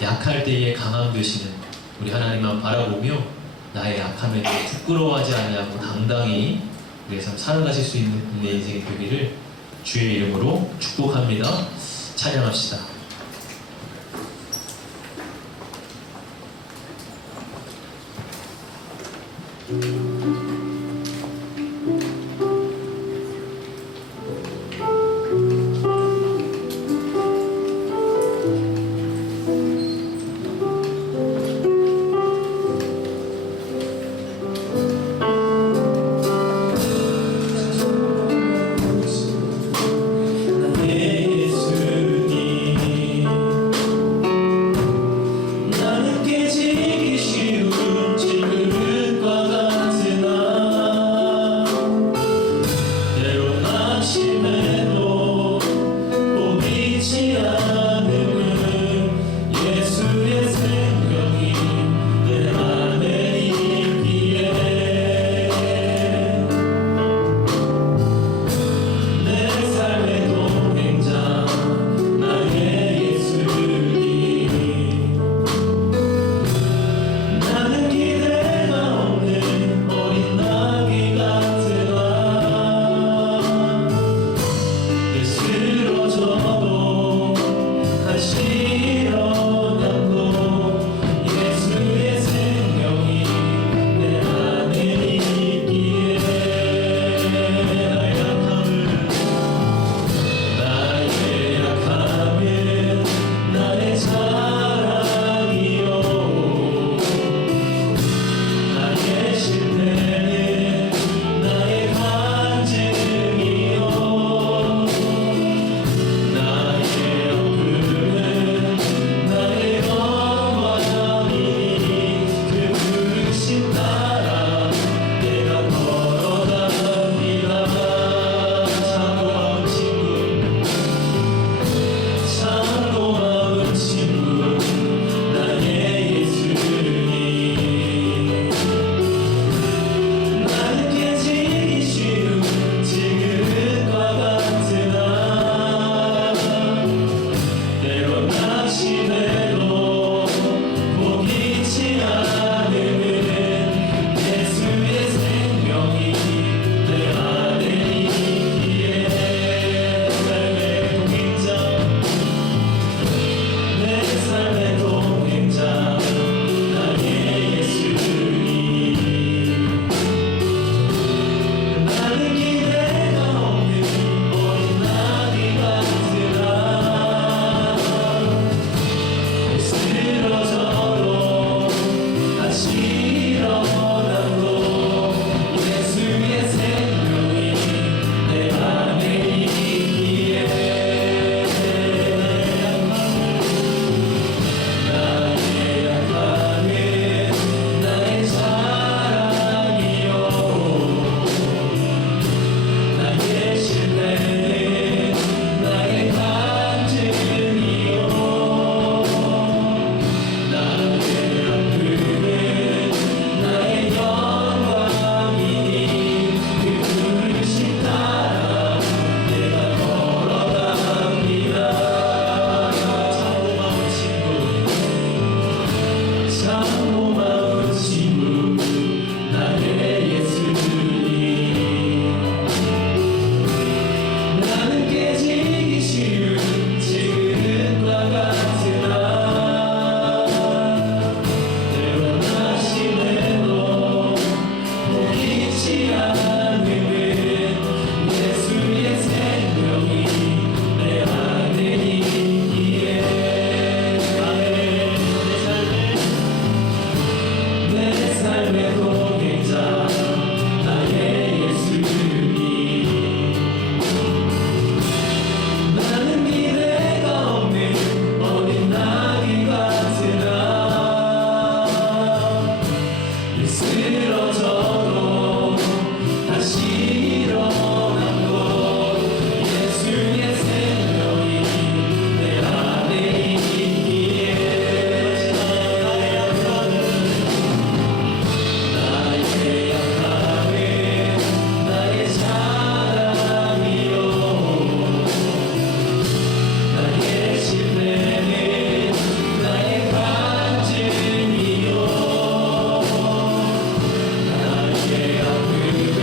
약할 때에 강함 되시는 우리 하나님만 바라보며 나의 약함에 대해 부끄러워하지 아니하고 당당히 우리의 삶 살아가실 수 있는 내 인생이 되기를 주의 이름으로 축복합니다. 찬양합시다. 나는 깨지기 쉬운 질그릇과 같은 죽지 않음은 예수의 생명이 내 안에 있기에 내 삶의 동행자 나의 예수님 나는 미래가 없는 어린 나귀 같으나 쓰러져도 다시 일어나고 예수의 생명이 내 안에 있기에 나의 약함은 나의 자랑이요 나의 신뢰는 나의 간증이요 나의 아픔은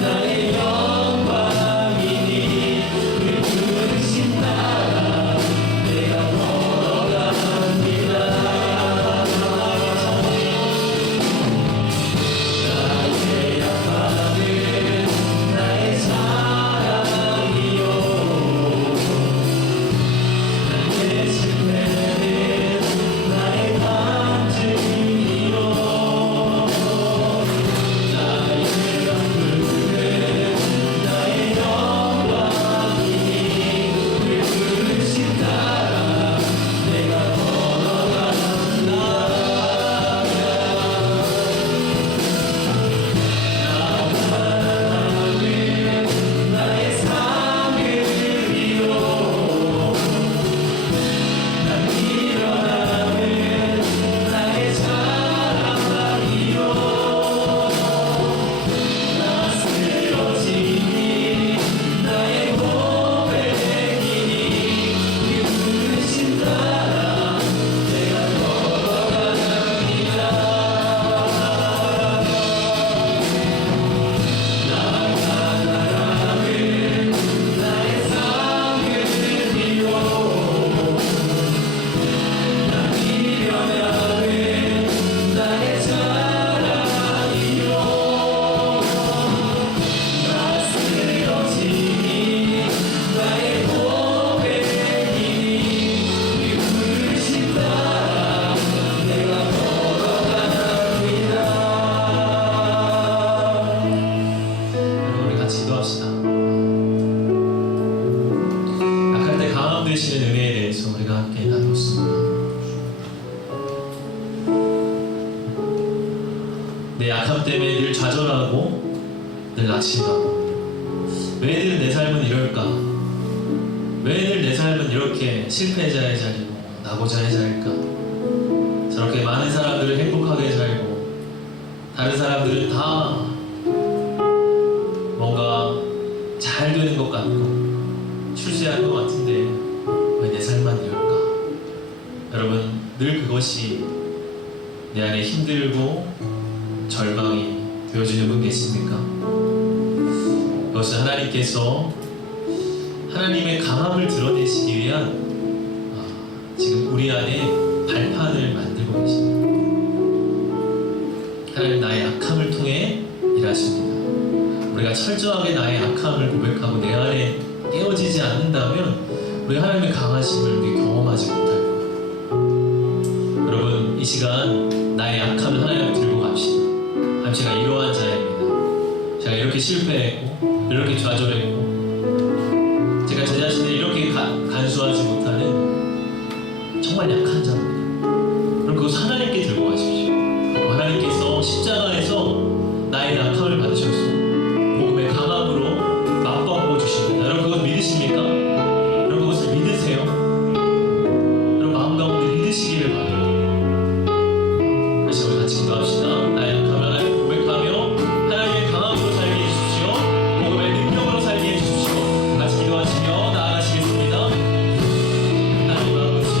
나의 영광이니 그 부르심 따라 내가 걸어갑니다 나의 약함은 나의 자랑이요 나의 실패는 나의 간증이요 나의 아픔은 나의 영광이니 그 부르심 따라 내가 걸어간다 나는 나의 삶을 이뤄 난 일어남은 나의 자랑이요 나 쓰러지니 나의 고백이니 그 부르심 따라 내가 걸어갑니다 나아가는 나의 삶을 이뤄 난 일어남은 나의 자랑이요 나 쓰러지니 나의 고백이니 그 부르심 따라 내가 걸어갑니다 우리 같이 기도합시다. 약할 때 강함 되시는 은혜에 대해서 우리가 함께 나눴습니다. 내 약함 때문에 늘 좌절하고 늘 낙심하고 왜 늘 내 삶은 이럴까? 왜 늘 내 삶은 이렇게 실패자의 자리고 나고자의 자리일까? 저렇게 많은 사람들을 행복하게 살고 다른 사람들은 다 뭔가 잘 되는 것 같고 출세하는 것 같은데 왜 내 삶만 이럴까? 여러분 늘 그것이 내 안에 힘들고 절망이 되어지는 분 계십니까? 그것은 하나님께서 하나님의 강함을 드러내시기 위한 지금 우리 안에 발판을 만들고 계십니다. 하나님 나의 약함을 통해 일하십니다. 우리가 철저하게 나의 약함을 고백하고 내 안에 깨어지지 않는다면 우리 하나님의 강하심을 우리 경험하지 못할 거예요. 여러분 이 시간 나의 약함을 하나님 앞에 들고 갑시다. 하나님 제가 이러한 자입니다. 제가 이렇게 실패했고 이렇게 좌절했고 제가 제 자신을 이렇게 간수하지 못하는 정말 약한 자입니다. 그럼 그것 하나님께 들고 가십시오. 하나님께서 십자가에서 나의 약함을 받으셔서 복음의 강함으로 맛보아 주십니다. 여러분 그것 믿으십니까? 여러분 그것을 믿으세요? 여러분 마음 가운데 믿으시기를 바랍니다. 다시 우리 같이 기도합시다. 나의 약함을 하나님 고백하며 하나님의 강함으로 살게 해주십시오. 복음의 능력으로 살게 해주십시오. 같이 기도하시며 나아가시겠습니다. 하나님 아버지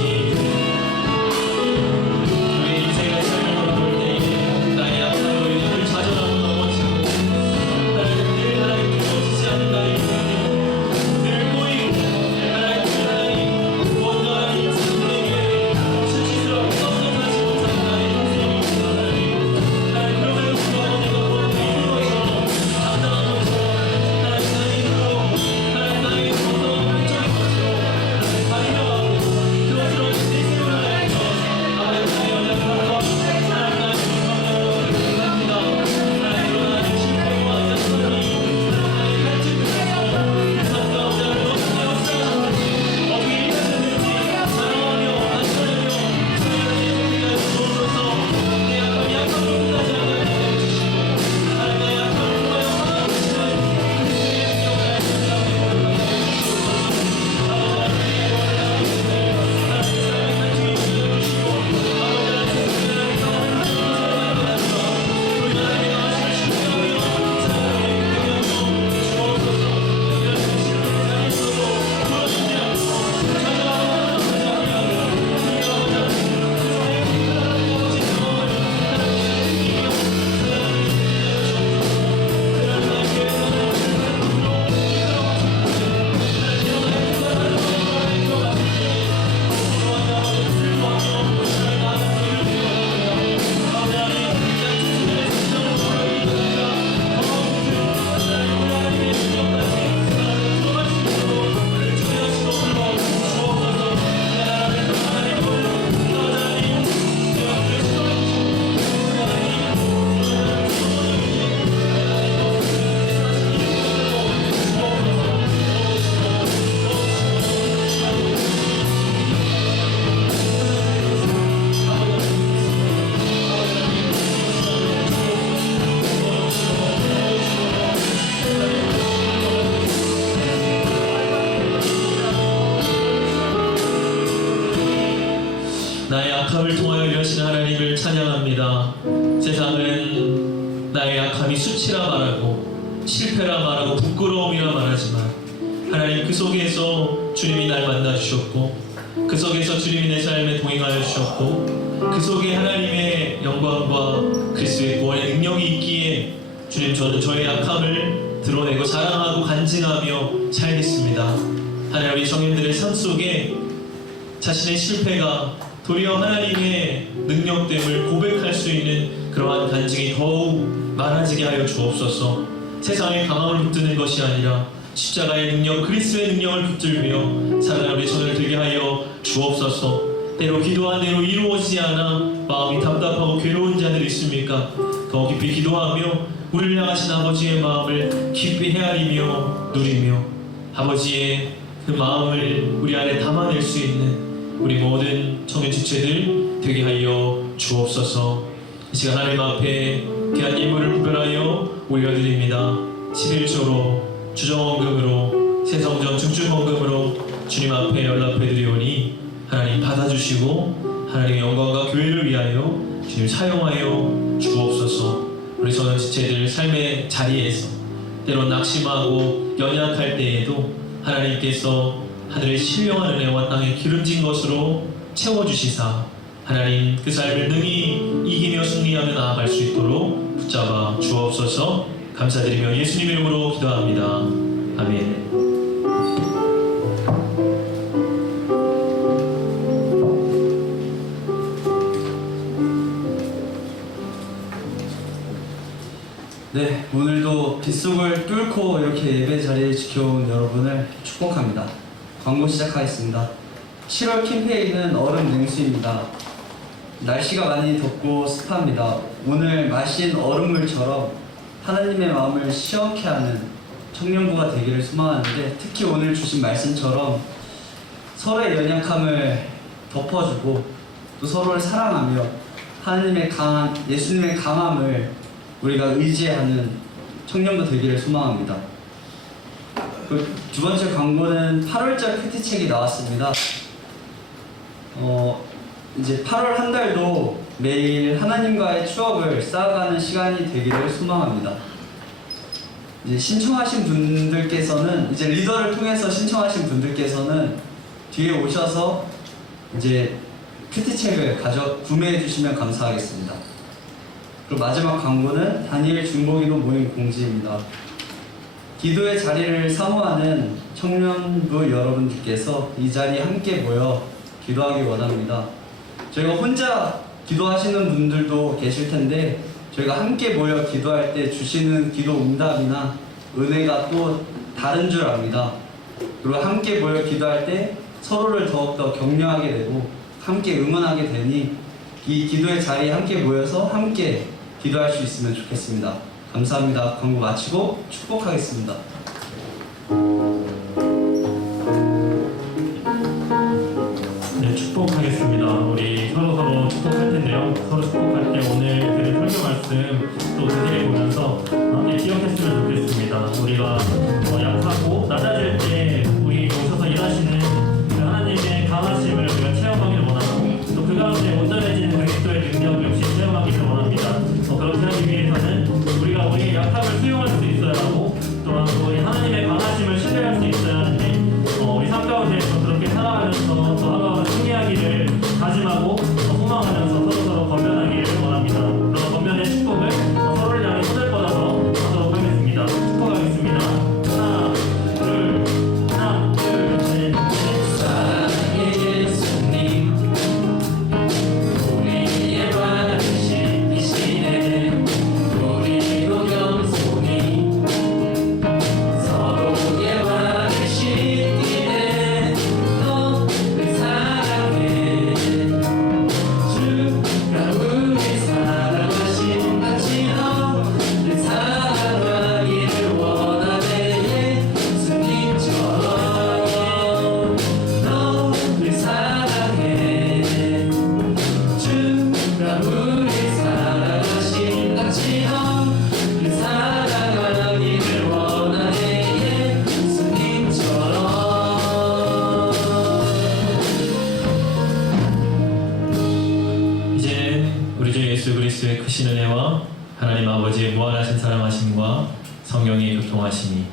저의 인생의 삶을 돌아볼 때에 나의 약함으로 인해 늘 좌절하고 넘어지고 약함을 통하여 일하시는 하나님을 찬양합니다. 세상은 나의 약함이 수치라 말하고 실패라 말하고 부끄러움이라 말하지만 하나님 그 속에서 주님이 날 만나 주셨고 그 속에서 주님이 내 삶에 동행하여 주셨고 그 속에 하나님의 영광과 그리스도의 구원의 능력이 있기에 주님 저는 저의 약함을 드러내고 자랑하고 간증하며 살겠습니다. 하나님의 청년들의 삶 속에 자신의 실패가 도리어 하나님의 능력됨을 고백할 수 있는 그러한 간증이 더욱 많아지게 하여 주옵소서. 세상의 강함을 붙드는 것이 아니라 십자가의 능력, 그리스도의 능력을 붙들며 살아남의 손을 들게 하여 주옵소서. 때로 기도한 대로 이루어지지 않아 마음이 답답하고 괴로운 자들이 있습니까? 더 깊이 기도하며 우리를 향하신 아버지의 마음을 깊이 헤아리며 누리며 아버지의 그 마음을 우리 안에 담아낼 수 있는 우리 모든 청년 지체들 되게 하여 주옵소서. 이 시간 하나님 앞에 귀한 예물을 구별하여 올려드립니다. 11조로 주정헌금으로 새성전 중증헌금으로 주님 앞에 연락해드리오니 하나님 받아주시고 하나님의 영광과 교회를 위하여 주님 사용하여 주옵소서. 우리 선한 지체들 삶의 자리에서 때론 낙심하고 연약할 때에도 하나님께서 하늘의 신령한 은혜와 땅에 기름진 것으로 채워주시사 하나님 그 삶을 능히 이기며 승리하며 나아갈 수 있도록 붙잡아 주옵소서. 감사드리며 예수님 이름으로 기도합니다. 아멘. 네, 오늘도 빗속을 뚫고 이렇게 예배 자리에 지켜온 여러분을 축복합니다. 광고 시작하겠습니다. 7월 캠페인은 얼음 냉수입니다. 날씨가 많이 덥고 습합니다. 오늘 마신 얼음물처럼 하나님의 마음을 시원케 하는 청년부가 되기를 소망하는데, 특히 오늘 주신 말씀처럼 서로의 연약함을 덮어주고 또 서로를 사랑하며 하나님의 강한 예수님의 강함을 우리가 의지하는 청년부 되기를 소망합니다. 두 번째 광고는 8월절 큐티책이 나왔습니다. 이제 8월 한 달도 매일 하나님과의 추억을 쌓아가는 시간이 되기를 소망합니다. 이제 신청하신 분들께서는, 이제 리더를 통해서 신청하신 분들께서는 뒤에 오셔서 이제 큐티책을 구매해 주시면 감사하겠습니다. 그리고 마지막 광고는 다니엘 중보기도 모임 공지입니다. 기도의 자리를 사모하는 청년부 여러분들께서 이 자리에 함께 모여 기도하기 원합니다. 저희가 혼자 기도하시는 분들도 계실 텐데, 저희가 함께 모여 기도할 때 주시는 기도 응답이나 은혜가 또 다른 줄 압니다. 그리고 함께 모여 기도할 때 서로를 더욱더 격려하게 되고 함께 응원하게 되니 이 기도의 자리에 함께 모여서 함께 기도할 수 있으면 좋겠습니다. 감사합니다. 광고 마치고 축복하겠습니다. 네, 축복하겠습니다. 우리 서로 축복할 텐데요. 서로 축복할 때 오늘 그 설교 말씀 또 되새겨보면서 함께 기억했으면 좋겠습니다. 우리가 약하고 낮아질 때 우리 오셔서 일하시는 그 하나님의 강하심을 우리가 체험하기를 원하고, 또 그 가운데 온전해지는 그리스도의 능력 역시 체험하기를 원합니다. 그렇게 하기 위해서는 우리가 우리의 약함을 수용할 수 있어야 하고, 또한 우리 하나님의 강하심을 신뢰할 수 있어야 하는데, 우리 삶 가운데에서 그렇게 살아가면서 더 하루하루 승리하기를 다짐하고 소망하면서 서로 건면하기를 원합니다. 그런 건면의 축복을 서로를 향해 손을 뻗어서 하도록 하겠습니다. 축복하겠습니다. 아버지의 무한하신 사랑하심과 성령의 교통하심이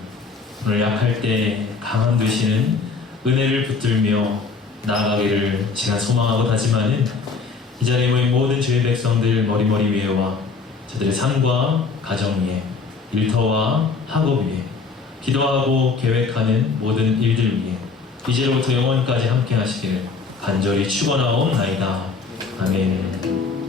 오늘 약할 때 강함 되시는 은혜를 붙들며 나아가기를 제가 소망하고 다짐하는 이 자리에 모인 모든 주의 백성들 머리머리 위에와 저들의 삶과 가정 위에 일터와 학업 위에 기도하고 계획하는 모든 일들 위에 이제로부터 영원까지 함께 하시기를 간절히 축원하옵나이다. 아멘.